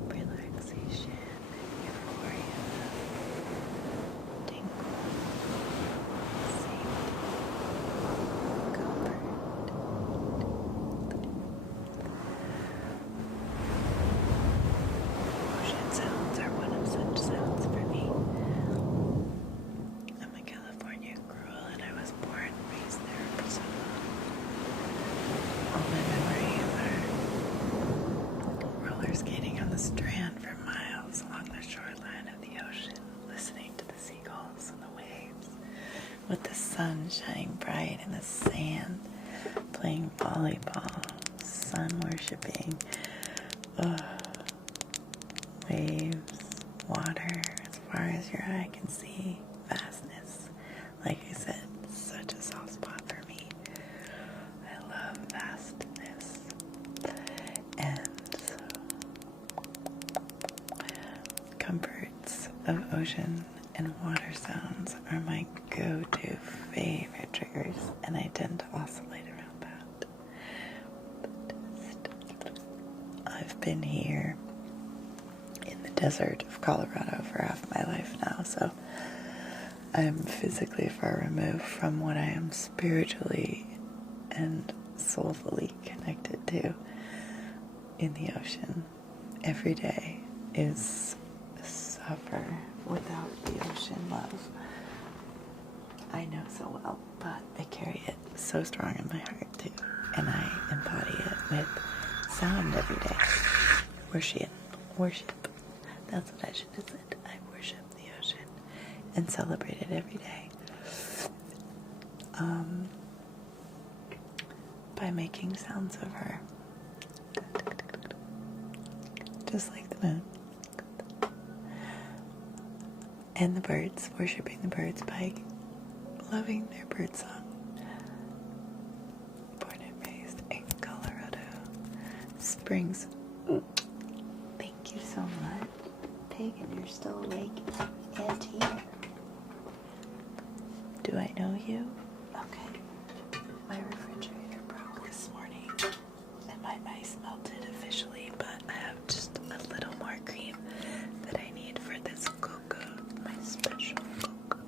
Relaxation, euphoria, tingle, safety, comfort. Ocean sounds are one of such sounds for me. I'm a California girl and I was born and raised there for so long. All my memories are roller skating on the strand for miles along the shoreline of the ocean, listening to the seagulls and the waves, with the sun shining bright in the sand, playing volleyball, sun worshipping, waves, water, as far as your eye can see, vastness. Like I said, such a soft spot for me. I love vastness. And comforts of ocean and water sounds are my go-to favorite triggers, and I tend to oscillate around that. I've been here in the desert of Colorado for half my life now, so I'm physically far removed from what I am spiritually and soulfully connected to in the ocean. Every day is a suffer without the ocean love. I know so well, but I carry it so strong in my heart too, and I embody it with sound every day. Worship. That's what I should have said. I worship the ocean and celebrate it every day. By making sounds of her. Just like the moon. And the birds, worshiping the birds by loving their bird song. Born and raised in Colorado Springs. Thank you so much. Pagan, you're still awake and here. Do I know you? Okay. My refrigerator broke this morning and my ice melted officially, but I have just a little more cream that I need for this cocoa, my special cocoa.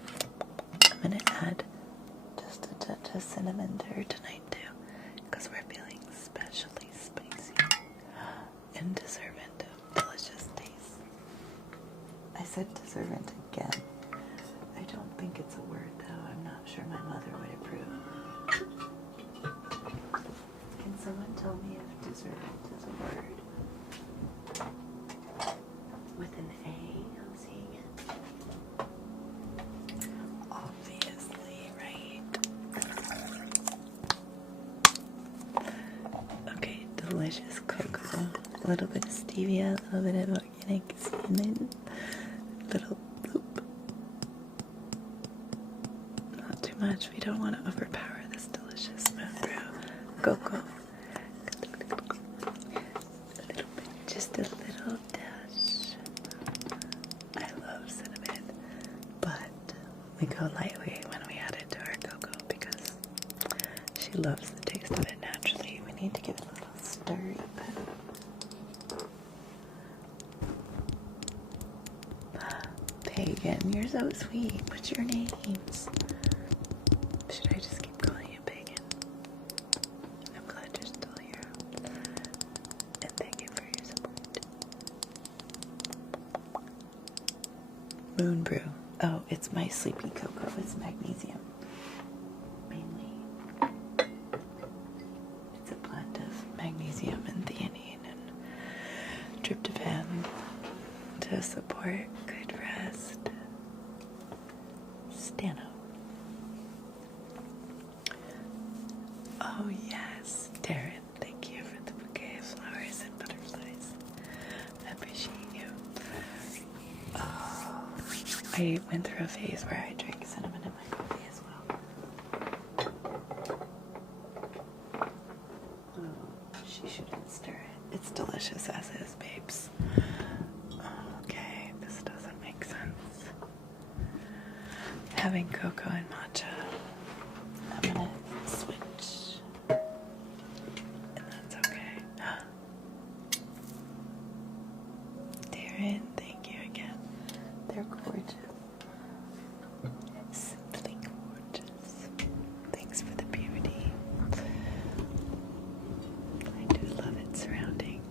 I'm gonna add just a touch of cinnamon there tonight too, because we're feeling especially spicy and deserving of delicious taste. I said deserving again. I don't think it's a word though. I'm not sure my mother would approve. Can someone tell me if deserving is a word? With an A, I'm seeing it. Obviously, right? Okay, delicious cocoa. A little bit of stevia, a little bit of organic cinnamon, little bloop. Not too much. We don't want to overpower this delicious moon brew cocoa. A little bit, just a little dash. I love cinnamon, but we go lightly when we add it to our cocoa because she loves the taste of it naturally. We need to give it a little stir up. Pagan, you're so sweet. What's your names? Should I just keep calling you Pagan? I'm glad you're still here. And thank you for your support. Moon brew. Oh, it's my sleepy cocoa. It's magnesium. Mainly. It's a blend of magnesium and theanine and tryptophan to support good rest. Stano. Oh yes, Darren, thank you for the bouquet of flowers and butterflies. I appreciate you. Oh, I went through a phase where I drank cinnamon in my coffee as well. Oh, she shouldn't stir it. It's delicious as is, babes. Okay, this doesn't make sense. Having cocoa and matcha. I'm gonna switch. And that's okay. Darren, thank you again. They're gorgeous. Simply gorgeous. Thanks for the beauty. I do love it surrounding.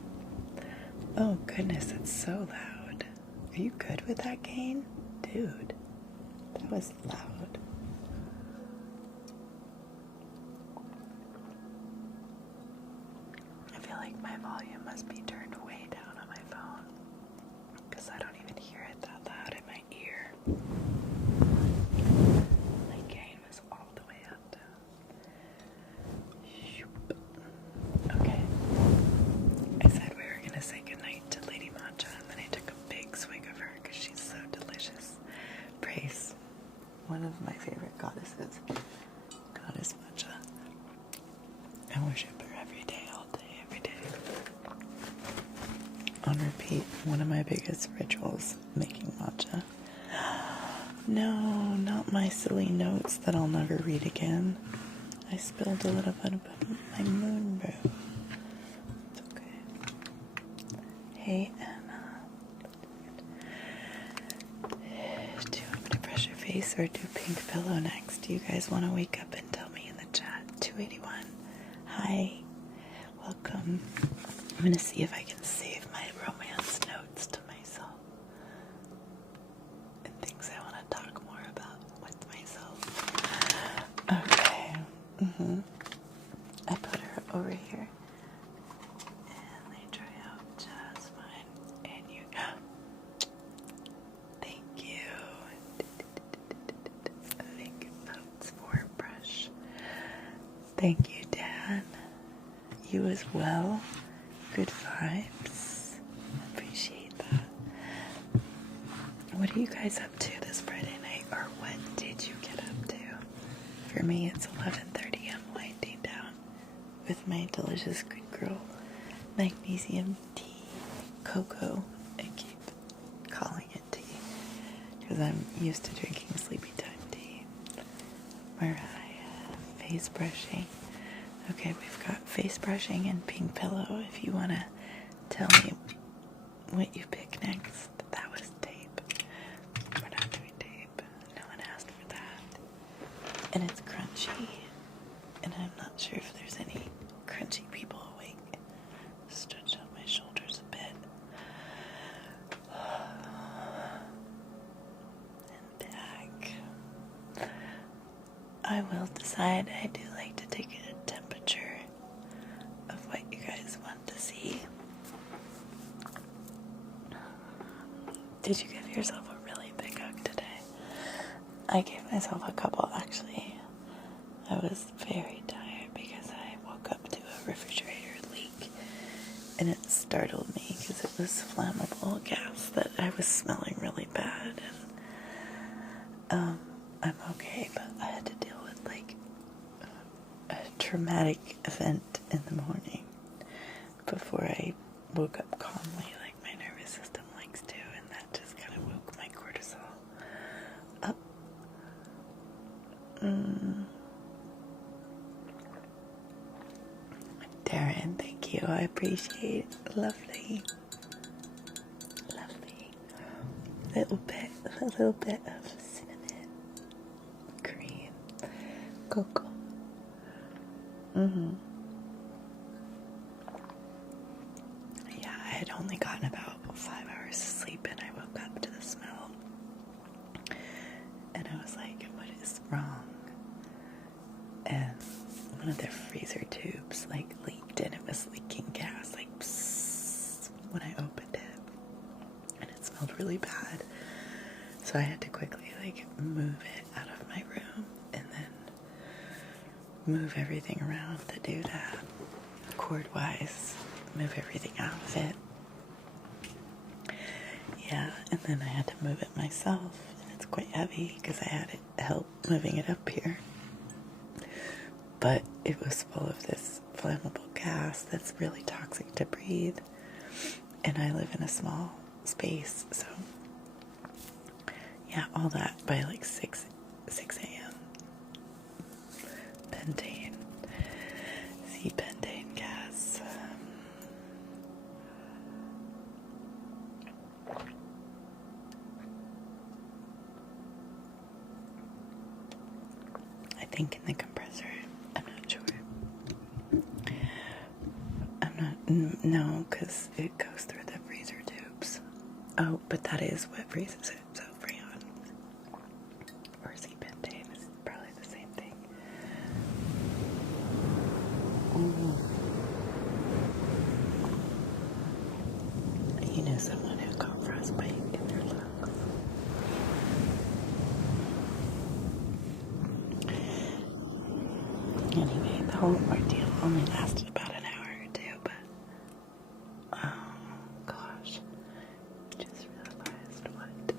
Oh goodness, it's so loud. Are you good with that gain? Dude, that was loud. I feel like my volume must be turned way down on my phone because I don't even hear it that loud in my ear. My gain was all the way up though. Okay. I said we were gonna say goodnight to Lady Matcha and then I took a big swig of her because she's so delicious. Praise. One of my favorite goddesses. Goddess Matcha. I worship her every day, all day, every day. On repeat, one of my biggest rituals, making matcha. No, not my silly notes that I'll never read again. I spilled a little bit about my moon brew. It's okay. Hey, Anna. Do you want me to brush your face or do pink pillow next? Do you guys want to wake up and tell me in the chat? 281. Hi. Welcome. I'm going to see if I can save my romance notes to myself. And things I want to talk more about with myself. Okay. I put her over here. And they dry out just fine. And you go. Thank you. I think that's for a brush. Thank you, Dan. You as well. Good vibes. Appreciate that. What are you guys up to this Friday night? Or what did you get up to? For me, it's 11:30. I'm winding down with my delicious good girl magnesium tea. Cocoa. I keep calling it tea. Because I'm used to drinking sleepy time tea. Mariah. Face brushing. Okay, we've got face brushing and pink pillow. If you want to tell me what you pick next, that was tape. We're not doing tape. No one asked for that. And it's crunchy. And I'm not sure if there's any side, I do like to take a temperature of what you guys want to see. Did you give yourself a really big hug today? I gave myself a couple, actually. I was very tired because I woke up to a refrigerator leak, and it startled me because it was flammable gas that I was smelling really bad. And I'm okay, but I had to deal with like a traumatic event in the morning before I woke up calmly, like my nervous system likes to, and that just kind of woke my cortisol up. Darren, thank you. I appreciate it. Lovely. Lovely. A little bit of cinnamon cream. Cocoa. Yeah, I had only gotten about 5 hours of sleep and I woke up to the smell. And I was like, what is wrong? And one of their freezer tubes like leaked and it was leaking gas like psst, when I opened it, and it smelled really bad, so I had to quickly like move it out of my room and then move everything around to do that, cord wise, move everything out of it. Yeah, and then I had to move it myself, and it's quite heavy because I had help moving it up here. But it was full of this flammable gas that's really toxic to breathe. And I live in a small space, so yeah, all that by like 6 a.m. Pentane. See, pentane gas. I think in the compressor. I'm not sure. No, because it goes through the freezer tubes. Oh, but that is what freezes it, so Freon or C-pentane is probably the same thing. You know someone who caught frostbite in their lungs. Anyway, the whole ordeal only lasted about an hour or two, but oh gosh, just realized what.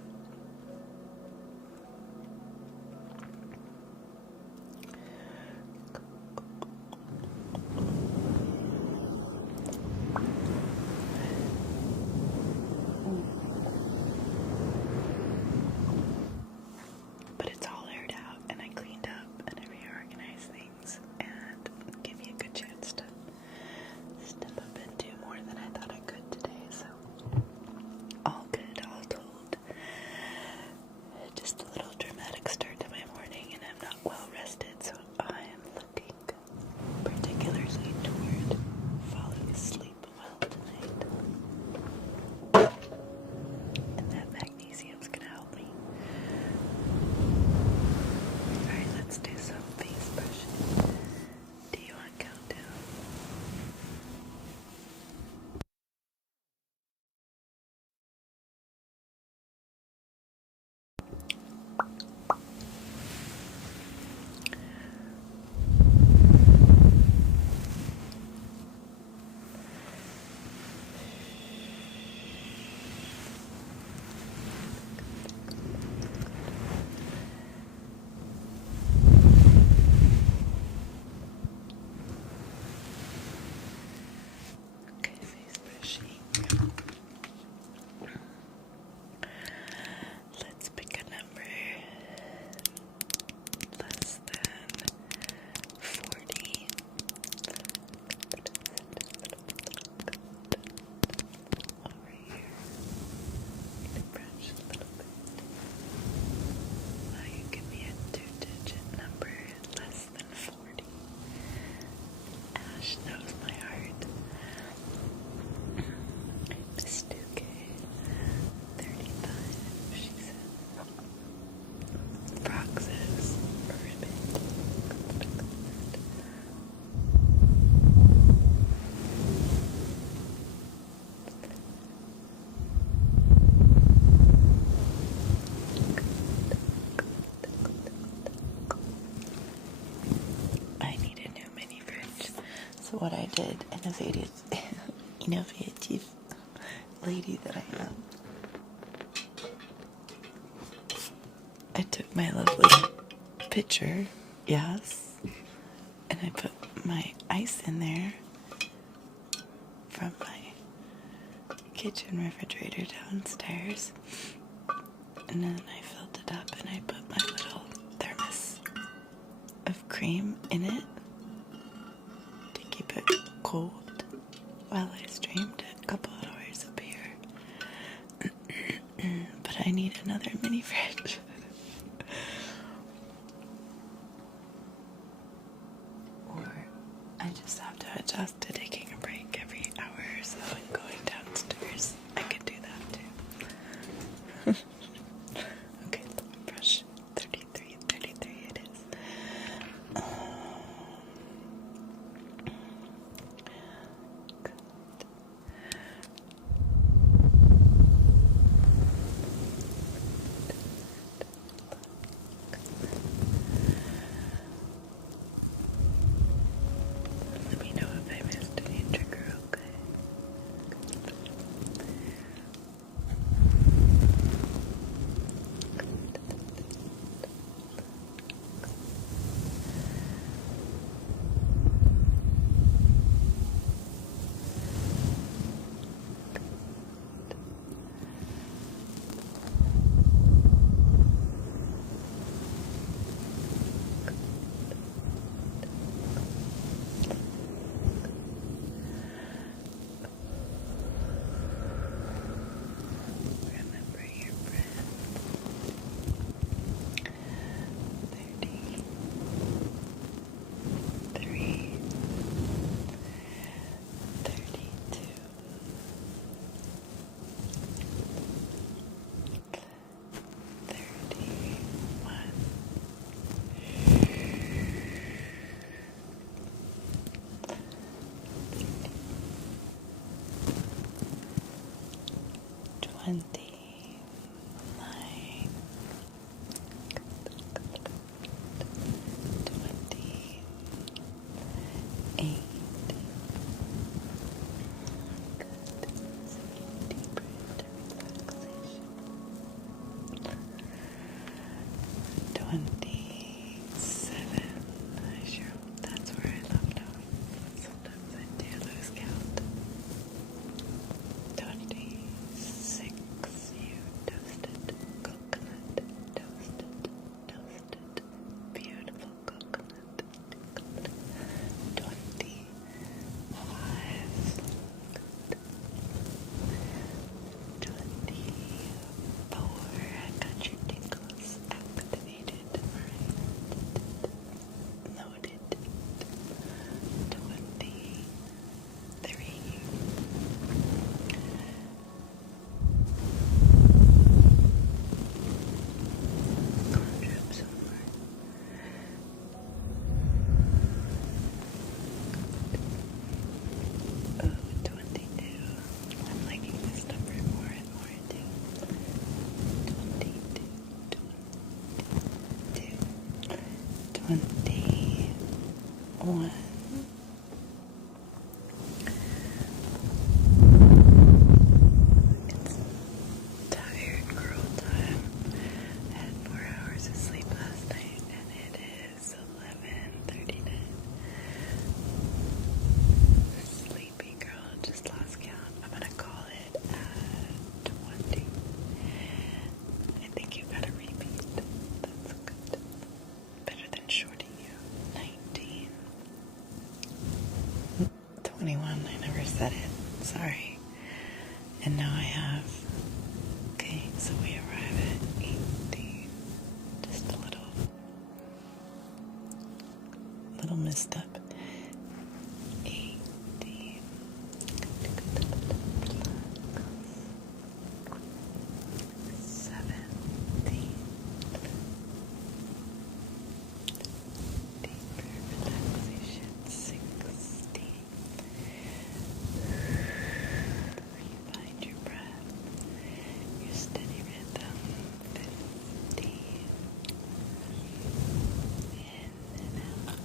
But it's all aired out, and I cleaned up, and I reorganized things, and give you a good chance to So what I did, innovative lady that I am, I took my lovely pitcher, yes, and I put my ice in there from my kitchen refrigerator downstairs, and then I filled it up and I put my little thermos of cream in it to keep it cold while I streamed a couple hours up here. But I need another mini fridge. Or I just have to adjust to taking a break every hour or so and going downstairs. I could do that too. Okay, let me brush. 33 it is. Good. Let me know if I missed any trigger, okay? Remember your breath. 33, 32, 31, 29, 28. Deep breath to relaxation. 27. I sure hope that's where I left off. Sometimes I do lose count. 26. You toasted coconut. Toasted. Beautiful coconut. 25. 24. I got your tingles activated. Noted. 23. Conjure up some more. Oh, 22. I'm liking this number more and more too. 22, 21. It's tired girl time. I had 4 hours of sleep last night and it is 11:39. Sleepy girl, just lost count. I'm gonna call it at 20. I think you got a repeat. That's good. Better than shorting you. 19. 21. I never said it. Sorry. And now I have. Okay, so we arrive at 18. Just a little misstep. 18. 17. Deeper relaxation. 16. Find your breath, your steady rhythm. 15. In and out.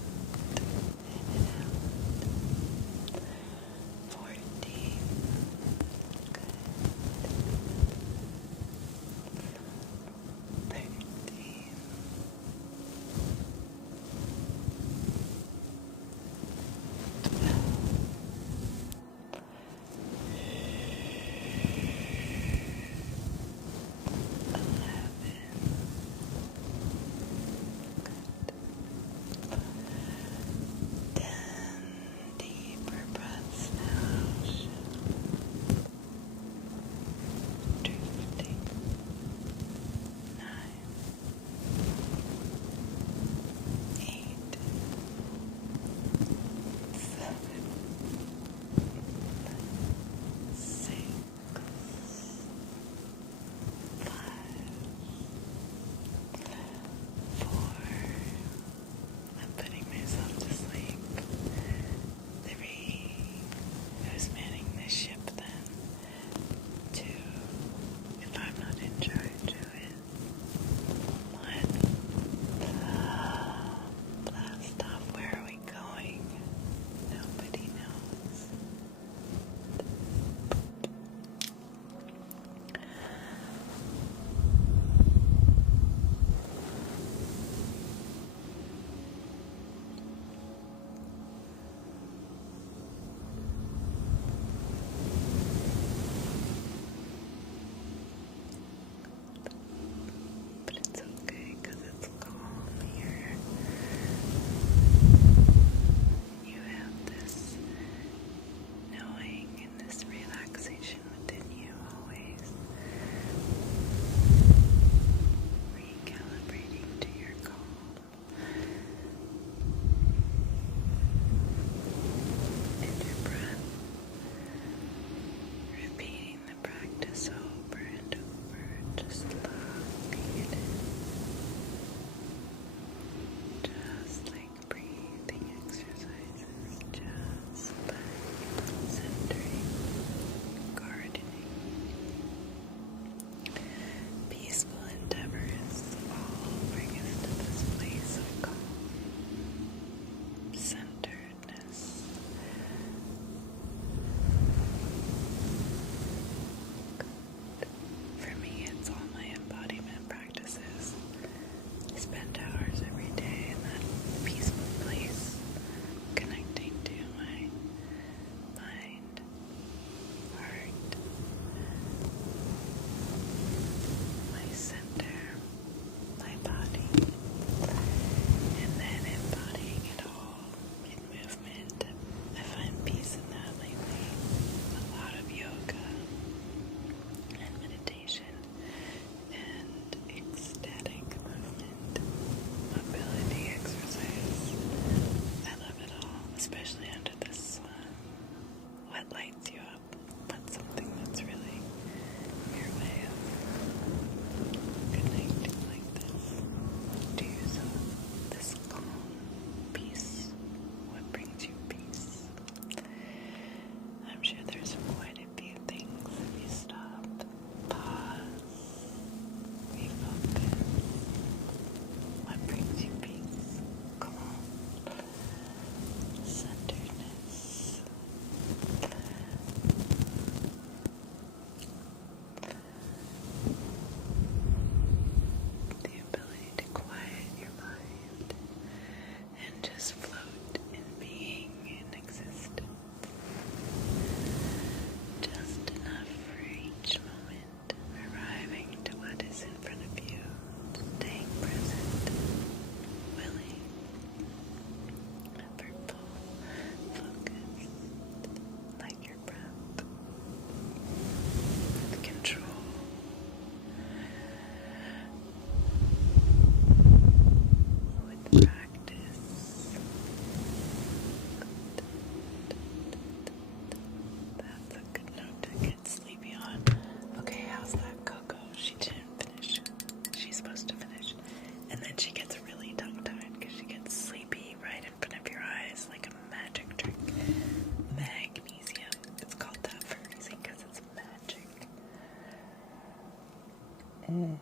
Can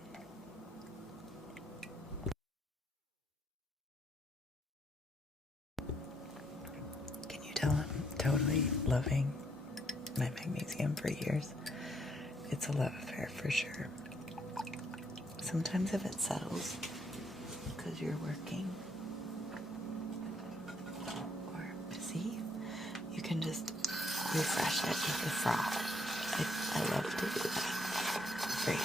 you tell I'm totally loving my magnesium for years? It's a love affair for sure. Sometimes if it settles because you're working or busy, you can just refresh it with the froth. I love to do that for you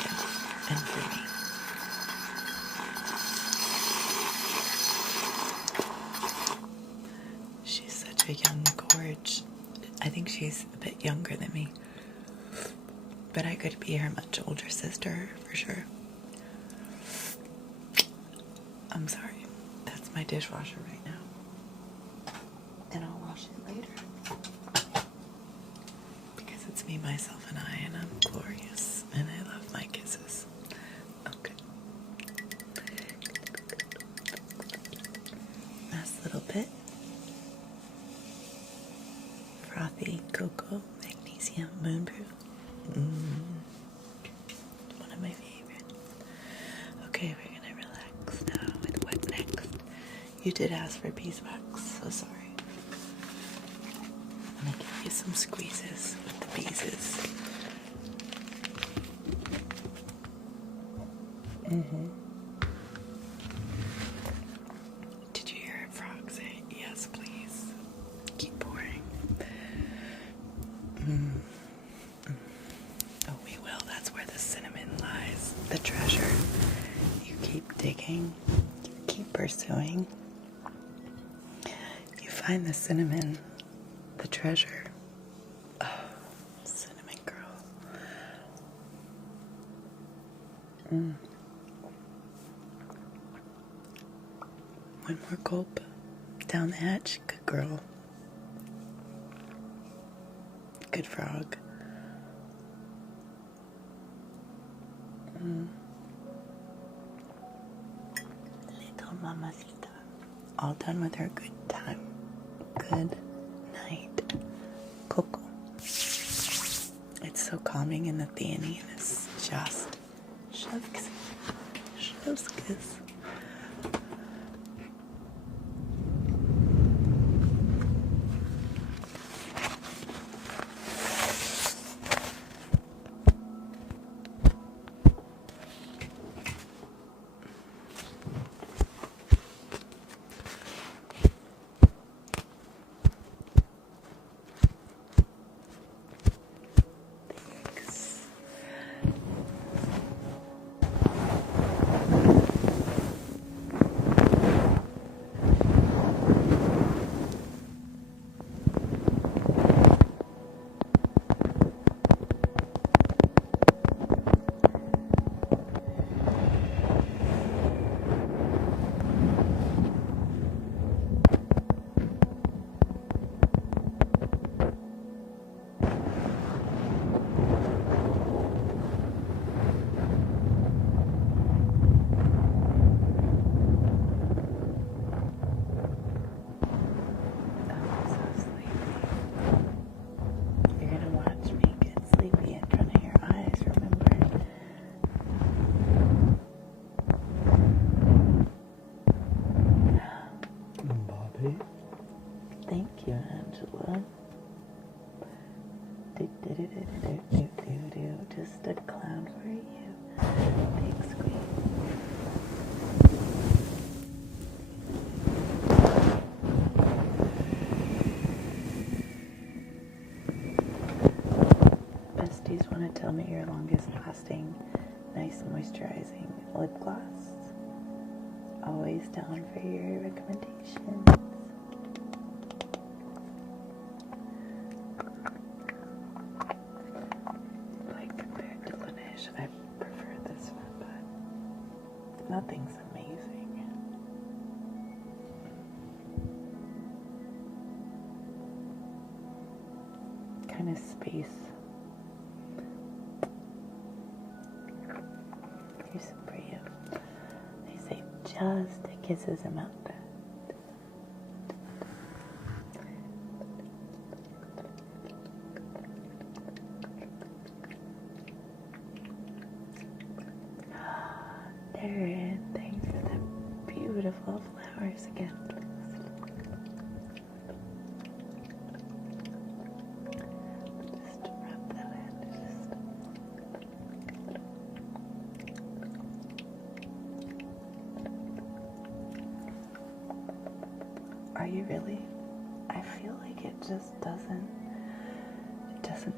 and for me. She's such a young gorge. I think she's a bit younger than me, but I could be her much older sister for sure. I'm sorry, that's my dishwasher right now, and I'll wash it later because it's me, myself, and I, and I'm glorious, and I love my kisses. Okay. Last little bit. Frothy cocoa magnesium moon brew. One of my favorites. Okay, we're gonna relax now with what next? You did ask for beeswax, so sorry. I'm gonna give you some squeezes with the beeses. Did you hear a frog say, yes, please? Keep pouring. Oh, we will. That's where the cinnamon lies. The treasure. You keep digging. You keep pursuing. You find the cinnamon. The treasure. Oh, cinnamon girl. One more gulp. Down the hatch. Good girl. Good frog. Little mamacita. All done with her good time. Good night. Coco. It's so calming in the theanine. It's just shucks. Shucks. Thank you, Angela. Just a clown for you. Thanks, Queen. Besties want to tell me your longest lasting, nice moisturizing lip gloss. Always down for your recommendations. Like compared to Laneige, I prefer this one, but nothing's amazing. Kind of space. Here's some for you. They say just a kiss is a mouth pad. ears again, please. Just rub that in. Are you really? I feel like it just doesn't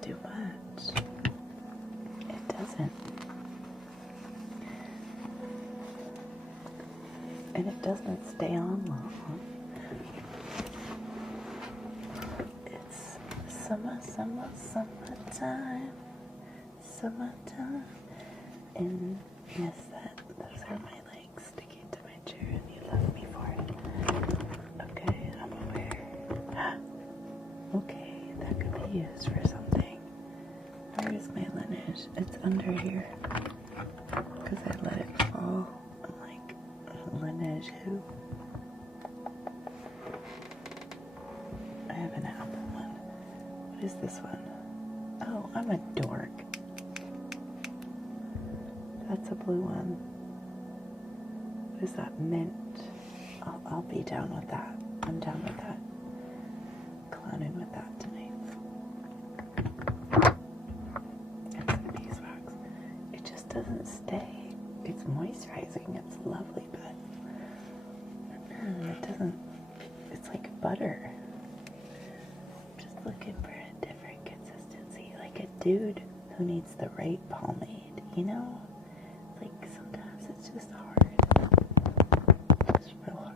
do much. It doesn't. And it doesn't stay on long. It's summertime. And yes, those are my legs sticking to my chair, and you love me for it. Okay, I'm aware. Okay, that could be used for something. Where is my lineage? It's under here. Because I let it fall. I'm like, lineage who? I have an apple one. What is this one? Oh, I'm a dork. That's a blue one. What is that? Mint. I'll be down with that. I'm down with that. Clowning with that tonight. And some beeswax. It just doesn't stay. It's moisturizing. It's lovely, but it doesn't. It's like butter. Just looking for a different consistency, like a dude who needs the right pomade. You know, like sometimes it's just hard. It's real hard.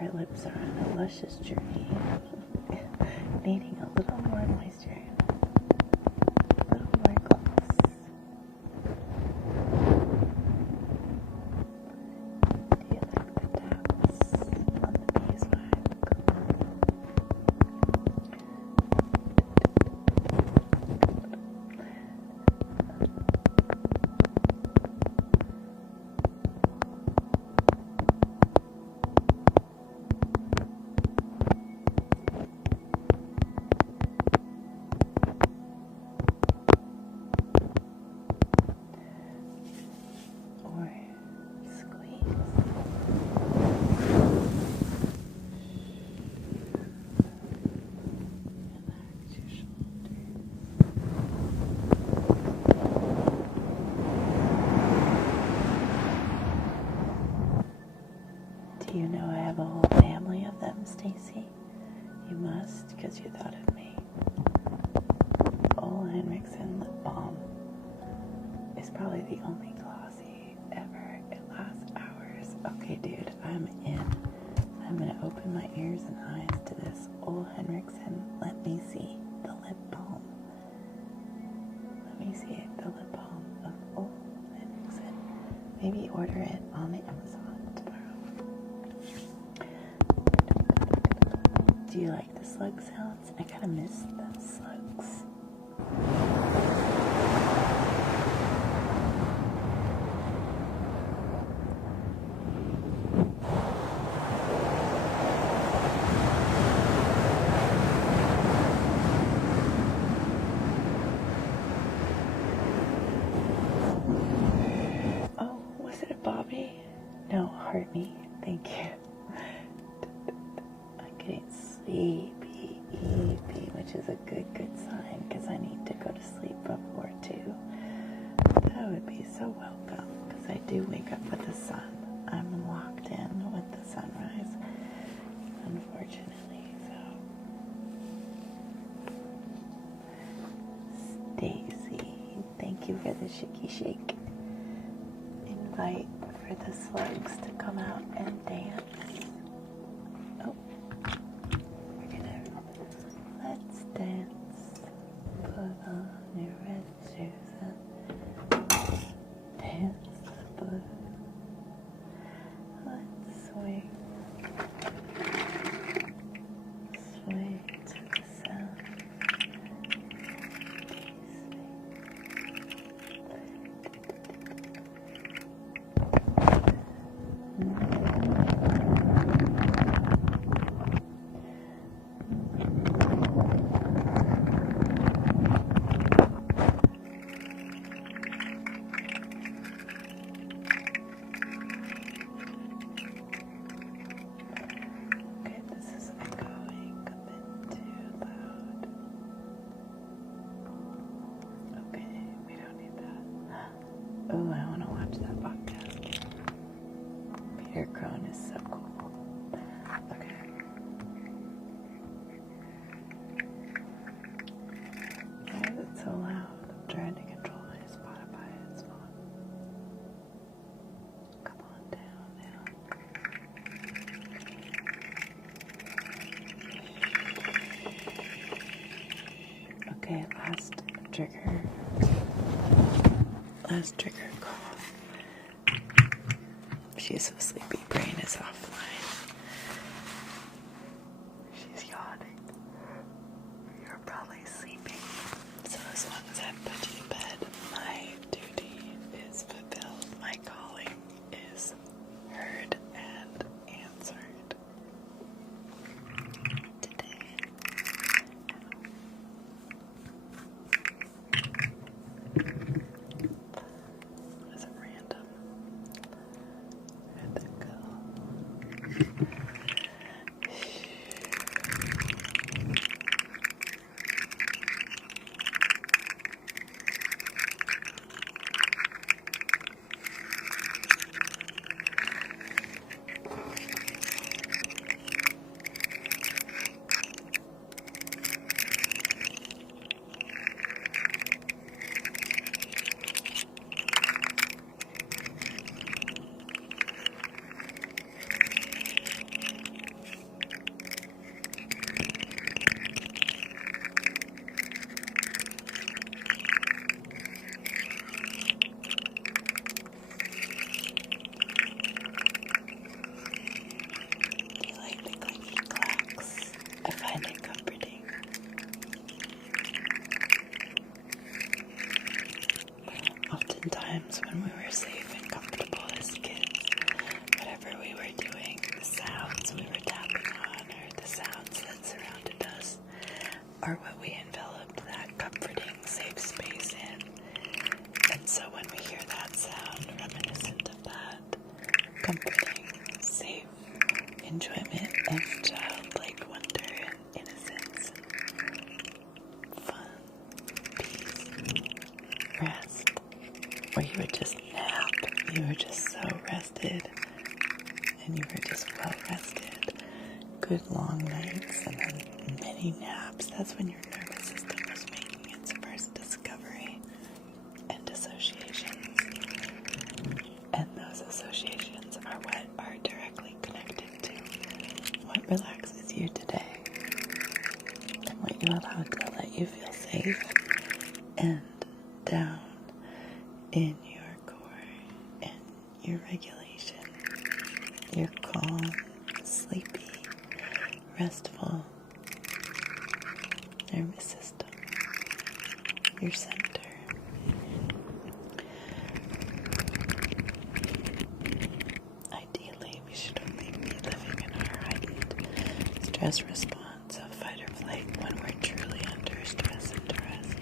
Our lips are on a luscious journey, needing a little more moisture, a little more gloss. Do you like the taps on the beeswax? Or squeeze. Relax your shoulders. Do you know I have a whole family of them, Stacy? You must, because you thought of me. Ole Henriksen lip balm is probably the only glossy ever. It lasts hours. Okay, dude, I'm in. I'm gonna open my ears and eyes to this Ole Henriksen. Let me see the lip balm. Let me see it, the lip balm of Ole Henriksen. Maybe order it on Amazon tomorrow. Do you like the slug sounds? I kind of miss the slugs. Oh, was it a Bobby? No, heart me. Thank you. I'm getting sleepy, which is a good sign, because I need to go to sleep before 2. That would be so welcome, because I do wake up with the sun. I'm locked in with the sunrise, unfortunately, so. Stacy, thank you for the shaky shake. Invite for the slugs to come out and dance. Oh, we're gonna, let's dance. Put on your red shoes and dance the blues. Let's swing. Swing to the sound. Your crown is so cool. Okay. Why is it so loud? I'm trying to control my Spotify. It's fun. Come on down now. Okay, last trigger. Last trigger call. She's so sleepy. Brain is offline. She's yawning. You're probably sleeping. So as long as I put you to bed, my duty is fulfilled. My calling is heard and answered. Today. Was it random? Where'd that go? I find it comforting. Oftentimes when we were safe and comfortable as kids, whatever we were doing, the sounds we were tapping on or the sounds that surrounded us are what we enveloped that comforting, safe space in. And so when we hear that sound reminiscent of that comforting, safe enjoyment of childlike wonder and innocence and fun, peace, rest, where you would just nap, you were just so rested, and you were just well rested. Good long nights and then many naps. That's when your nervous system was making its first discovery and dissociations. And those associations are what are directly connected to what relaxes you today and what you allow to let you feel safe and down in your core and your regulation, your calm, sleepy, restful nervous system, your center. Ideally, we should only be living in our heightened stress response of fight or flight when we're truly under stress and duress.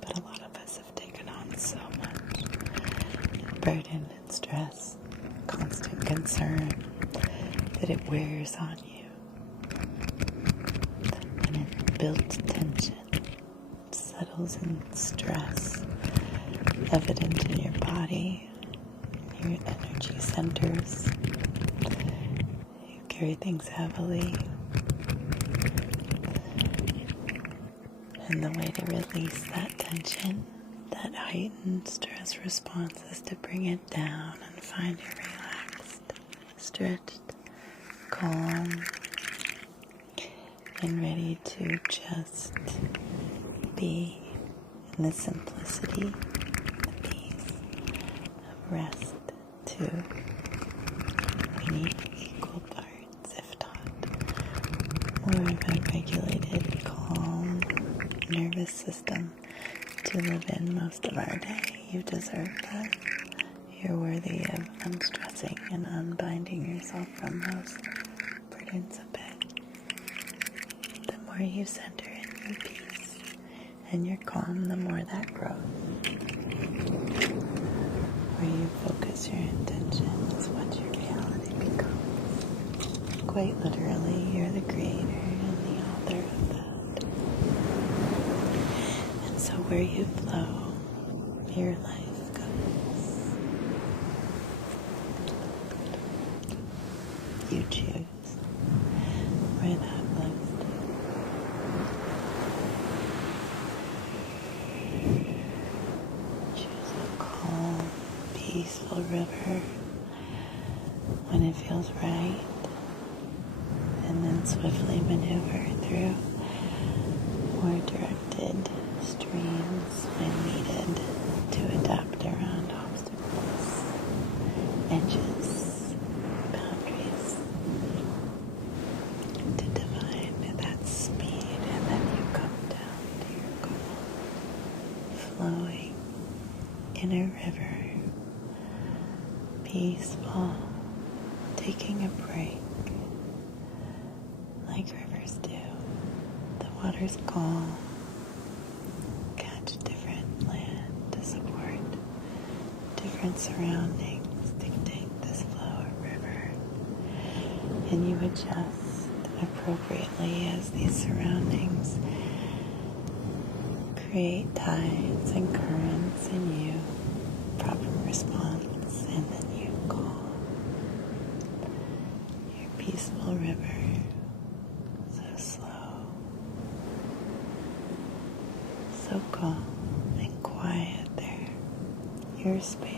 But a lot of us have taken on so much burden and stress, constant concern, that it wears on you. And it builds tension, settles in stress, evident in your body, your energy centers. You carry things heavily. And the way to release that tension, that heightened stress response, is to bring it down and find you relaxed, stretched, calm, and ready to just be in the simplicity, the peace of rest too. We need equal parts, if not more of a regulated, calm nervous system to live in most of our day. You deserve that. You're worthy of unstressing and unbinding yourself from those burdens a bit. The more you center in your peace and your calm, the more that grows. Where you focus your intention is what your reality becomes. Quite literally, you're the creator and the author of that. And so where you flow, your life goes. You choose where that flows to. Choose a calm, peaceful river when it feels right, and then swiftly maneuver through more directed streams when needed to adapt around obstacles, edges, boundaries, to define that speed, and then you come down to your goal, flowing in a river, peaceful, taking a break like rivers do. The water's calm, catch different land to support different surroundings, dictate this flow of river, and you adjust appropriately as these surroundings create tides and currents in you, proper response, and then you calm your peaceful river. So slow, so calm and quiet there. Your space,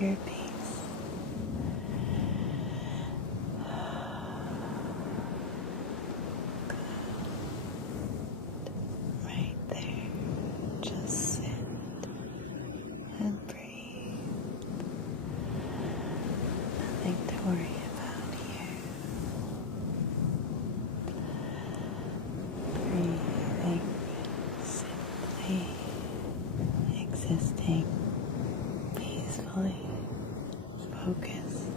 your peace. Right there. Just sit and breathe. Nothing to worry about here. Breathing, simply existing, peacefully focused,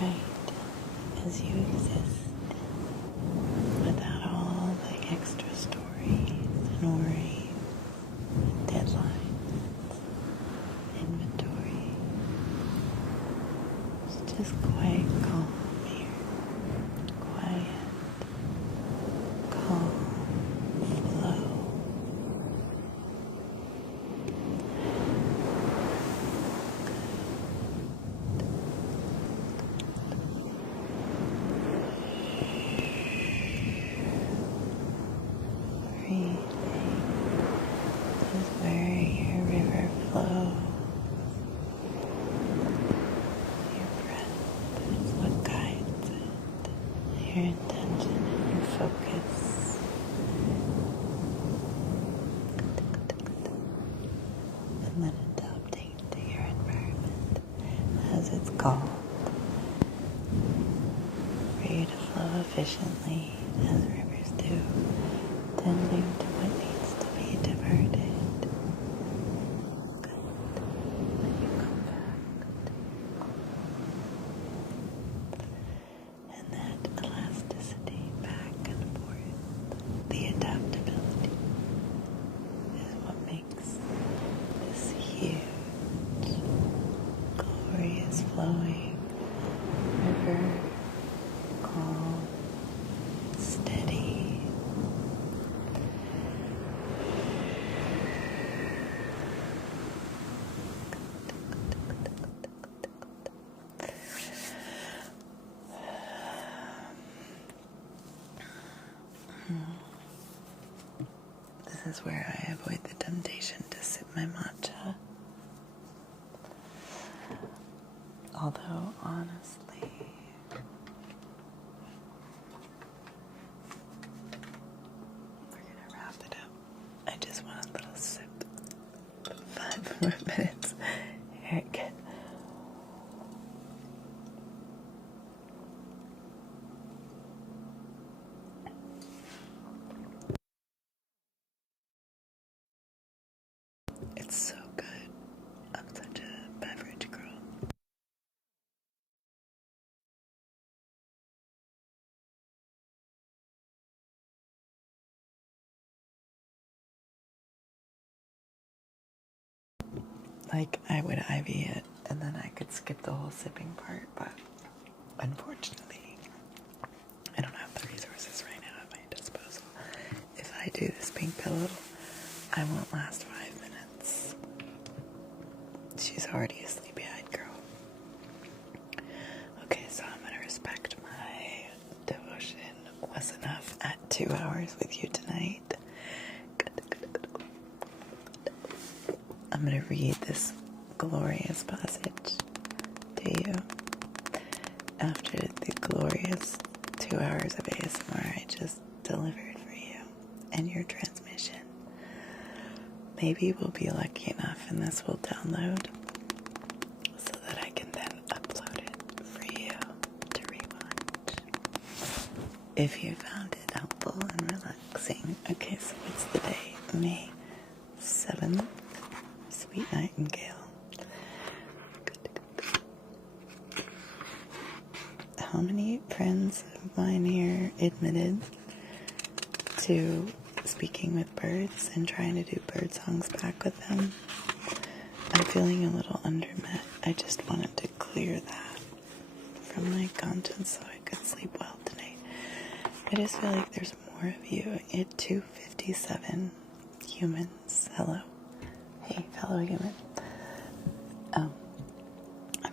right as you exist, without all the extra stories and worries, deadlines, inventory. It's just quiet, calm here. Quiet, calm, flow. Breathing is where your river flows. Your breath is what guides it. Your intention and your focus. And then adapting to your environment as it's called. For you to flow efficiently as rivers do, tending to what needs to be diverted. Good. Then you come back to and that elasticity back and forth, the adaptability, is what makes this huge, glorious flowing river calm, steady. This is where I avoid the temptation to sip my matcha. Although, honestly, we're gonna wrap it up. I just want a little sip. 5 more minutes. Eric. It's so good. I'm such a beverage girl. Like, I would IV it, and then I could skip the whole sipping part, but unfortunately, I don't have the resources right now at my disposal. If I do this pink pillow, I won't last 5 minutes. She's already a sleepy-eyed girl. 2 hours with you tonight. I'm going to read this glorious passage to you after the glorious 2 hours of ASMR I just delivered for you and your transmission. Maybe we'll be lucky enough and this will download so that I can then upload it for you to rewatch. If you found it helpful and relaxing. Okay, so it's the day, May 7th, Sweet Nightingale. How many friends of mine here admitted to speaking with birds and trying to do bird songs back with them? I'm feeling a little undermet. I just wanted to clear that from my conscience so I could sleep well tonight. I just feel like there's more of you at 2:57 humans. Hello. Hey, fellow human. I'm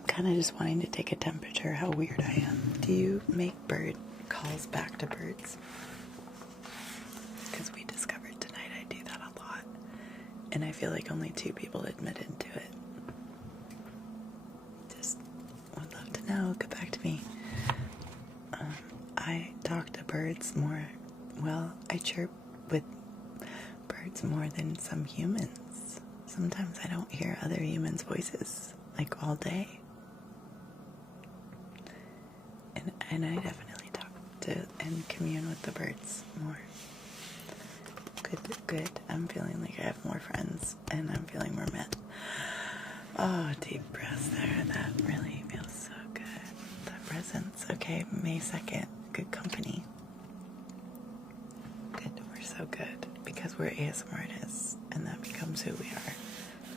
kind of just wanting to take a temperature how weird I am. Do you make bird calls back to birds? Because we discovered tonight I do that a lot. And I feel like only 2 people admitted to it. Just would love to know. Get back to me. I talk to birds more. Well, I chirp with birds more than some humans. Sometimes I don't hear other humans' voices, like all day. And I definitely talk to and commune with the birds more. Good. I'm feeling like I have more friends, and I'm feeling more met. Oh, deep breaths there. That really feels so good. That presence. Okay, May 2nd. Good company. Good. We're so good because we're ASMR artists, and that becomes who we are.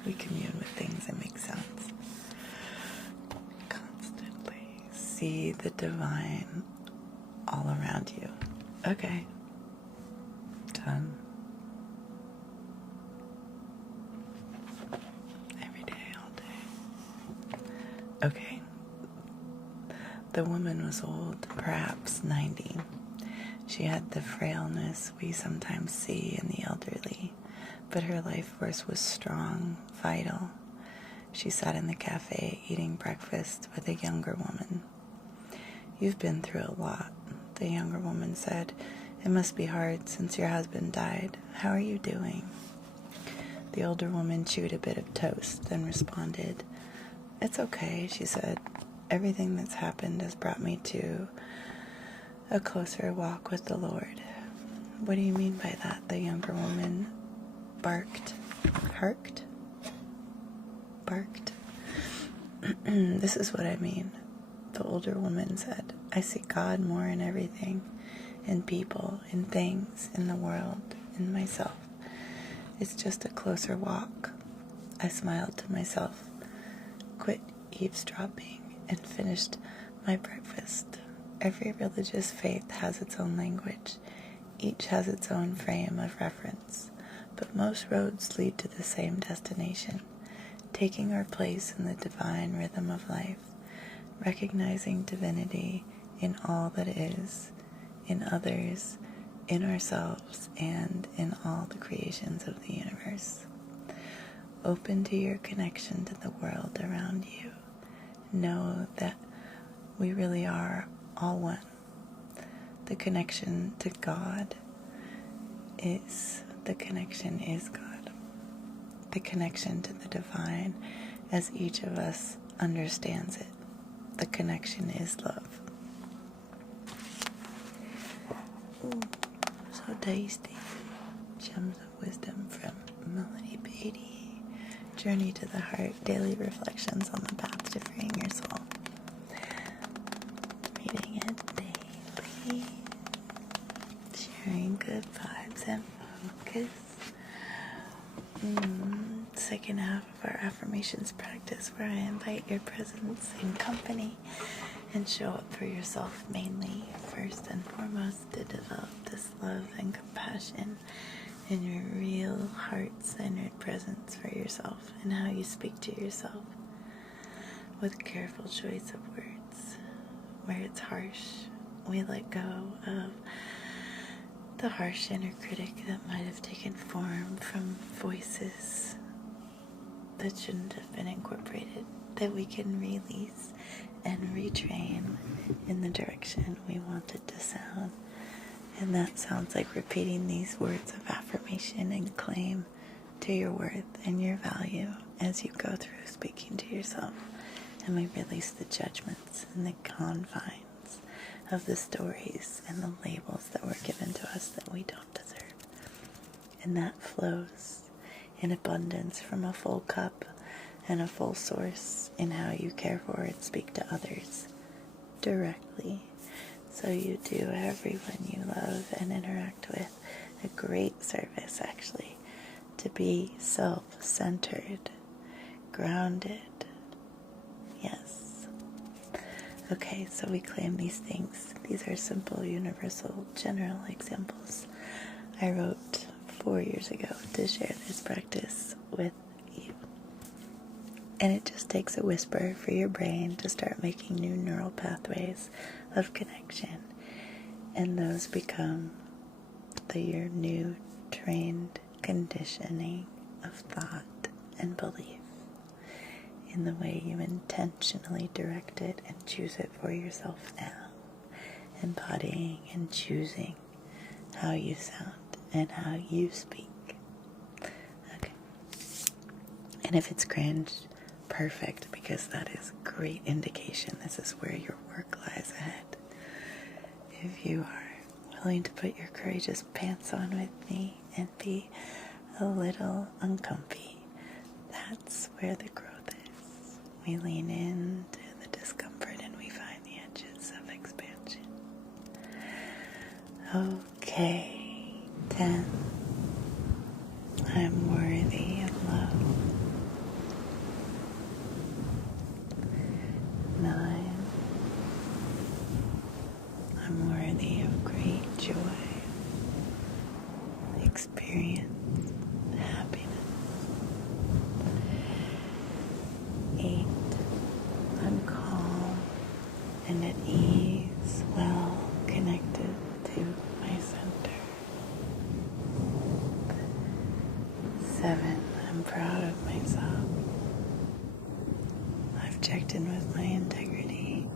We commune with things and make sounds. Constantly see the divine all around you. Okay. Done. Every day, all day. Okay. The woman was old, perhaps 90. She had the frailness we sometimes see in the elderly, but her life force was strong, vital. She sat in the cafe eating breakfast with a younger woman. "You've been through a lot," the younger woman said. "It must be hard since your husband died. How are you doing?" The older woman chewed a bit of toast, then responded. "It's okay," she said. "Everything that's happened has brought me to a closer walk with the Lord." "What do you mean by that?" the younger woman barked. "This is what I mean," the older woman said. "I see God more in everything, in people, in things, in the world, in myself. It's just a closer walk." I smiled to myself, quit eavesdropping, and finished my breakfast. Every religious faith has its own language. Each has its own frame of reference, but most roads lead to the same destination, taking our place in the divine rhythm of life, recognizing divinity in all that is, in others, in ourselves, and in all the creations of the universe. Open to your connection to the world around you. Know that we really are all one. The connection to God is God. The connection to the divine as each of us understands it. The connection is love. Ooh, so tasty. Gems of wisdom from Melody Beatty. Journey to the heart. Daily reflections on the path to freeing your soul. Reading it daily. Sharing good vibes and focus. Second half of our affirmations practice, where I invite your presence and company and show up for yourself, mainly first and foremost, to develop this love and compassion in your real heart-centered presence for yourself and how you speak to yourself, with careful choice of words. Where it's harsh, we let go of the harsh inner critic that might have taken form from voices that shouldn't have been incorporated, that we can release and retrain in the direction we want it to sound. And that sounds like repeating these words of affirmation and claim to your worth and your value as you go through speaking to yourself. And we release the judgments and the confines of the stories and the labels that were given to us that we don't deserve. And that flows in abundance from a full cup and a full source in how you care for and speak to others directly. So you do everyone you love and interact with a great service, actually, to be self-centered, grounded. Yes. Okay, so we claim these things. These are simple, universal, general examples I wrote 4 years ago to share this practice with you. And it just takes a whisper for your brain to start making new neural pathways of connection. And those become your new trained conditioning of thought and belief in the way you intentionally direct it and choose it for yourself now. Embodying and choosing how you sound and how you speak. Okay. And if it's cringe, perfect, because that is a great indication this is where your work lies ahead. If you are willing to put your courageous pants on with me and be a little uncomfy, that's where the growth is. We lean into the discomfort and we find the edges of expansion. Okay, 10. I'm worthy of love. 9. I'm worthy of great joy, experience, happiness. 8. I'm calm and at ease, well connected to my center. 7. I'm proud of myself. I've checked in with my integrity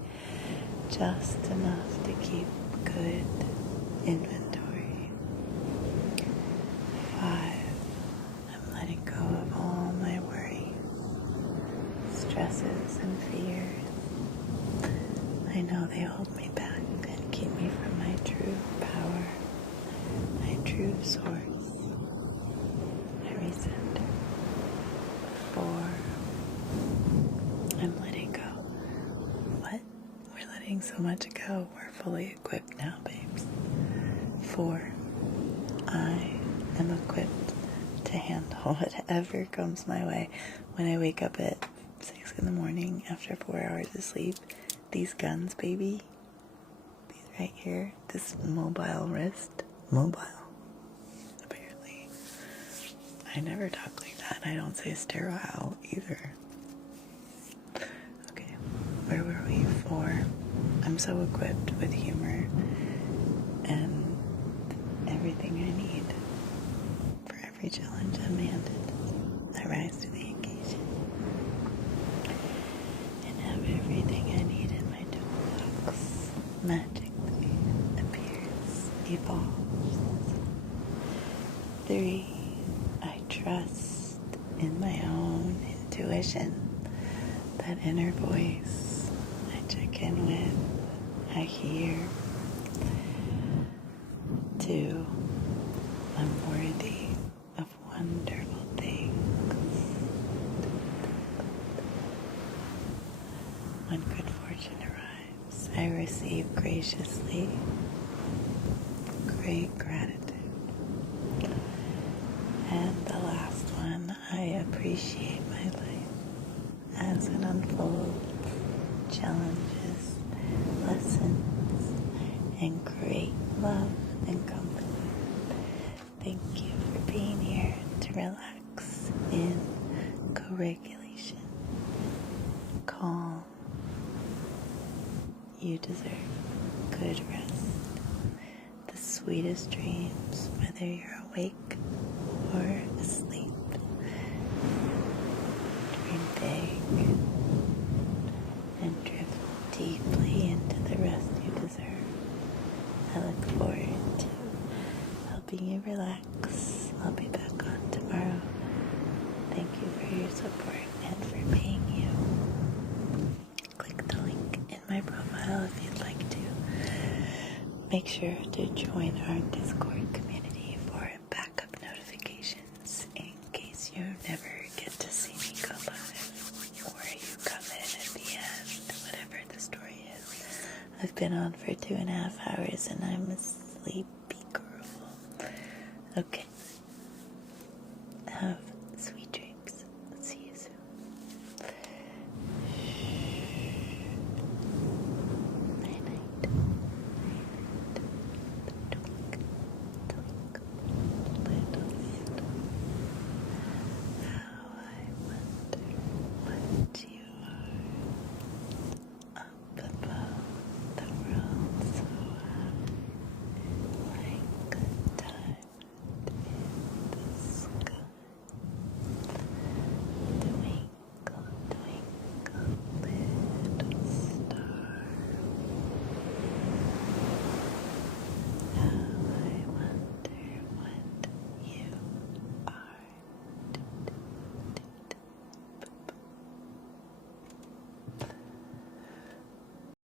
just enough to keep good inventory. 5. I'm letting go of all my worries, stresses, and fears. I know they hold me back and keep me from my true power, my true source. I recenter. 4. I'm letting go. What? We're letting so much go. We're fully equipped now, babes. 4. I am equipped to handle whatever comes my way. When I wake up at 6 in the morning after 4 hours of sleep, these guns, baby, these right here, this mobile wrist, apparently. I never talk like that. I don't say sterile either. Okay, where were we? 4. I'm so equipped with humor and everything I need for every challenge I'm handed. I rise to the occasion and have everything I need in my toolbox magically appears, evolves. 3. I trust in my own intuition, that inner voice I check in with, I hear. 2. I'm worthy of wonderful things. When good fortune arrives, I receive graciously. Great gratitude. And the last one, I appreciate my life as it unfolds, challenges, lessons, and great love and company. Thank you for being here to relax in co-regulation. Calm. You deserve good rest. The sweetest dreams, whether you're awake or asleep. Dream big and drift deeply into the rest you deserve. I look forward to helping you relax. I'll be back on tomorrow. Thank you for your support and for being you. Click the link in my profile if you'd like to. Make sure to join our Discord community for backup notifications in case you never get to see me go live, or you come in at the end, whatever the story is. I've been on for 2.5 hours and I'm asleep.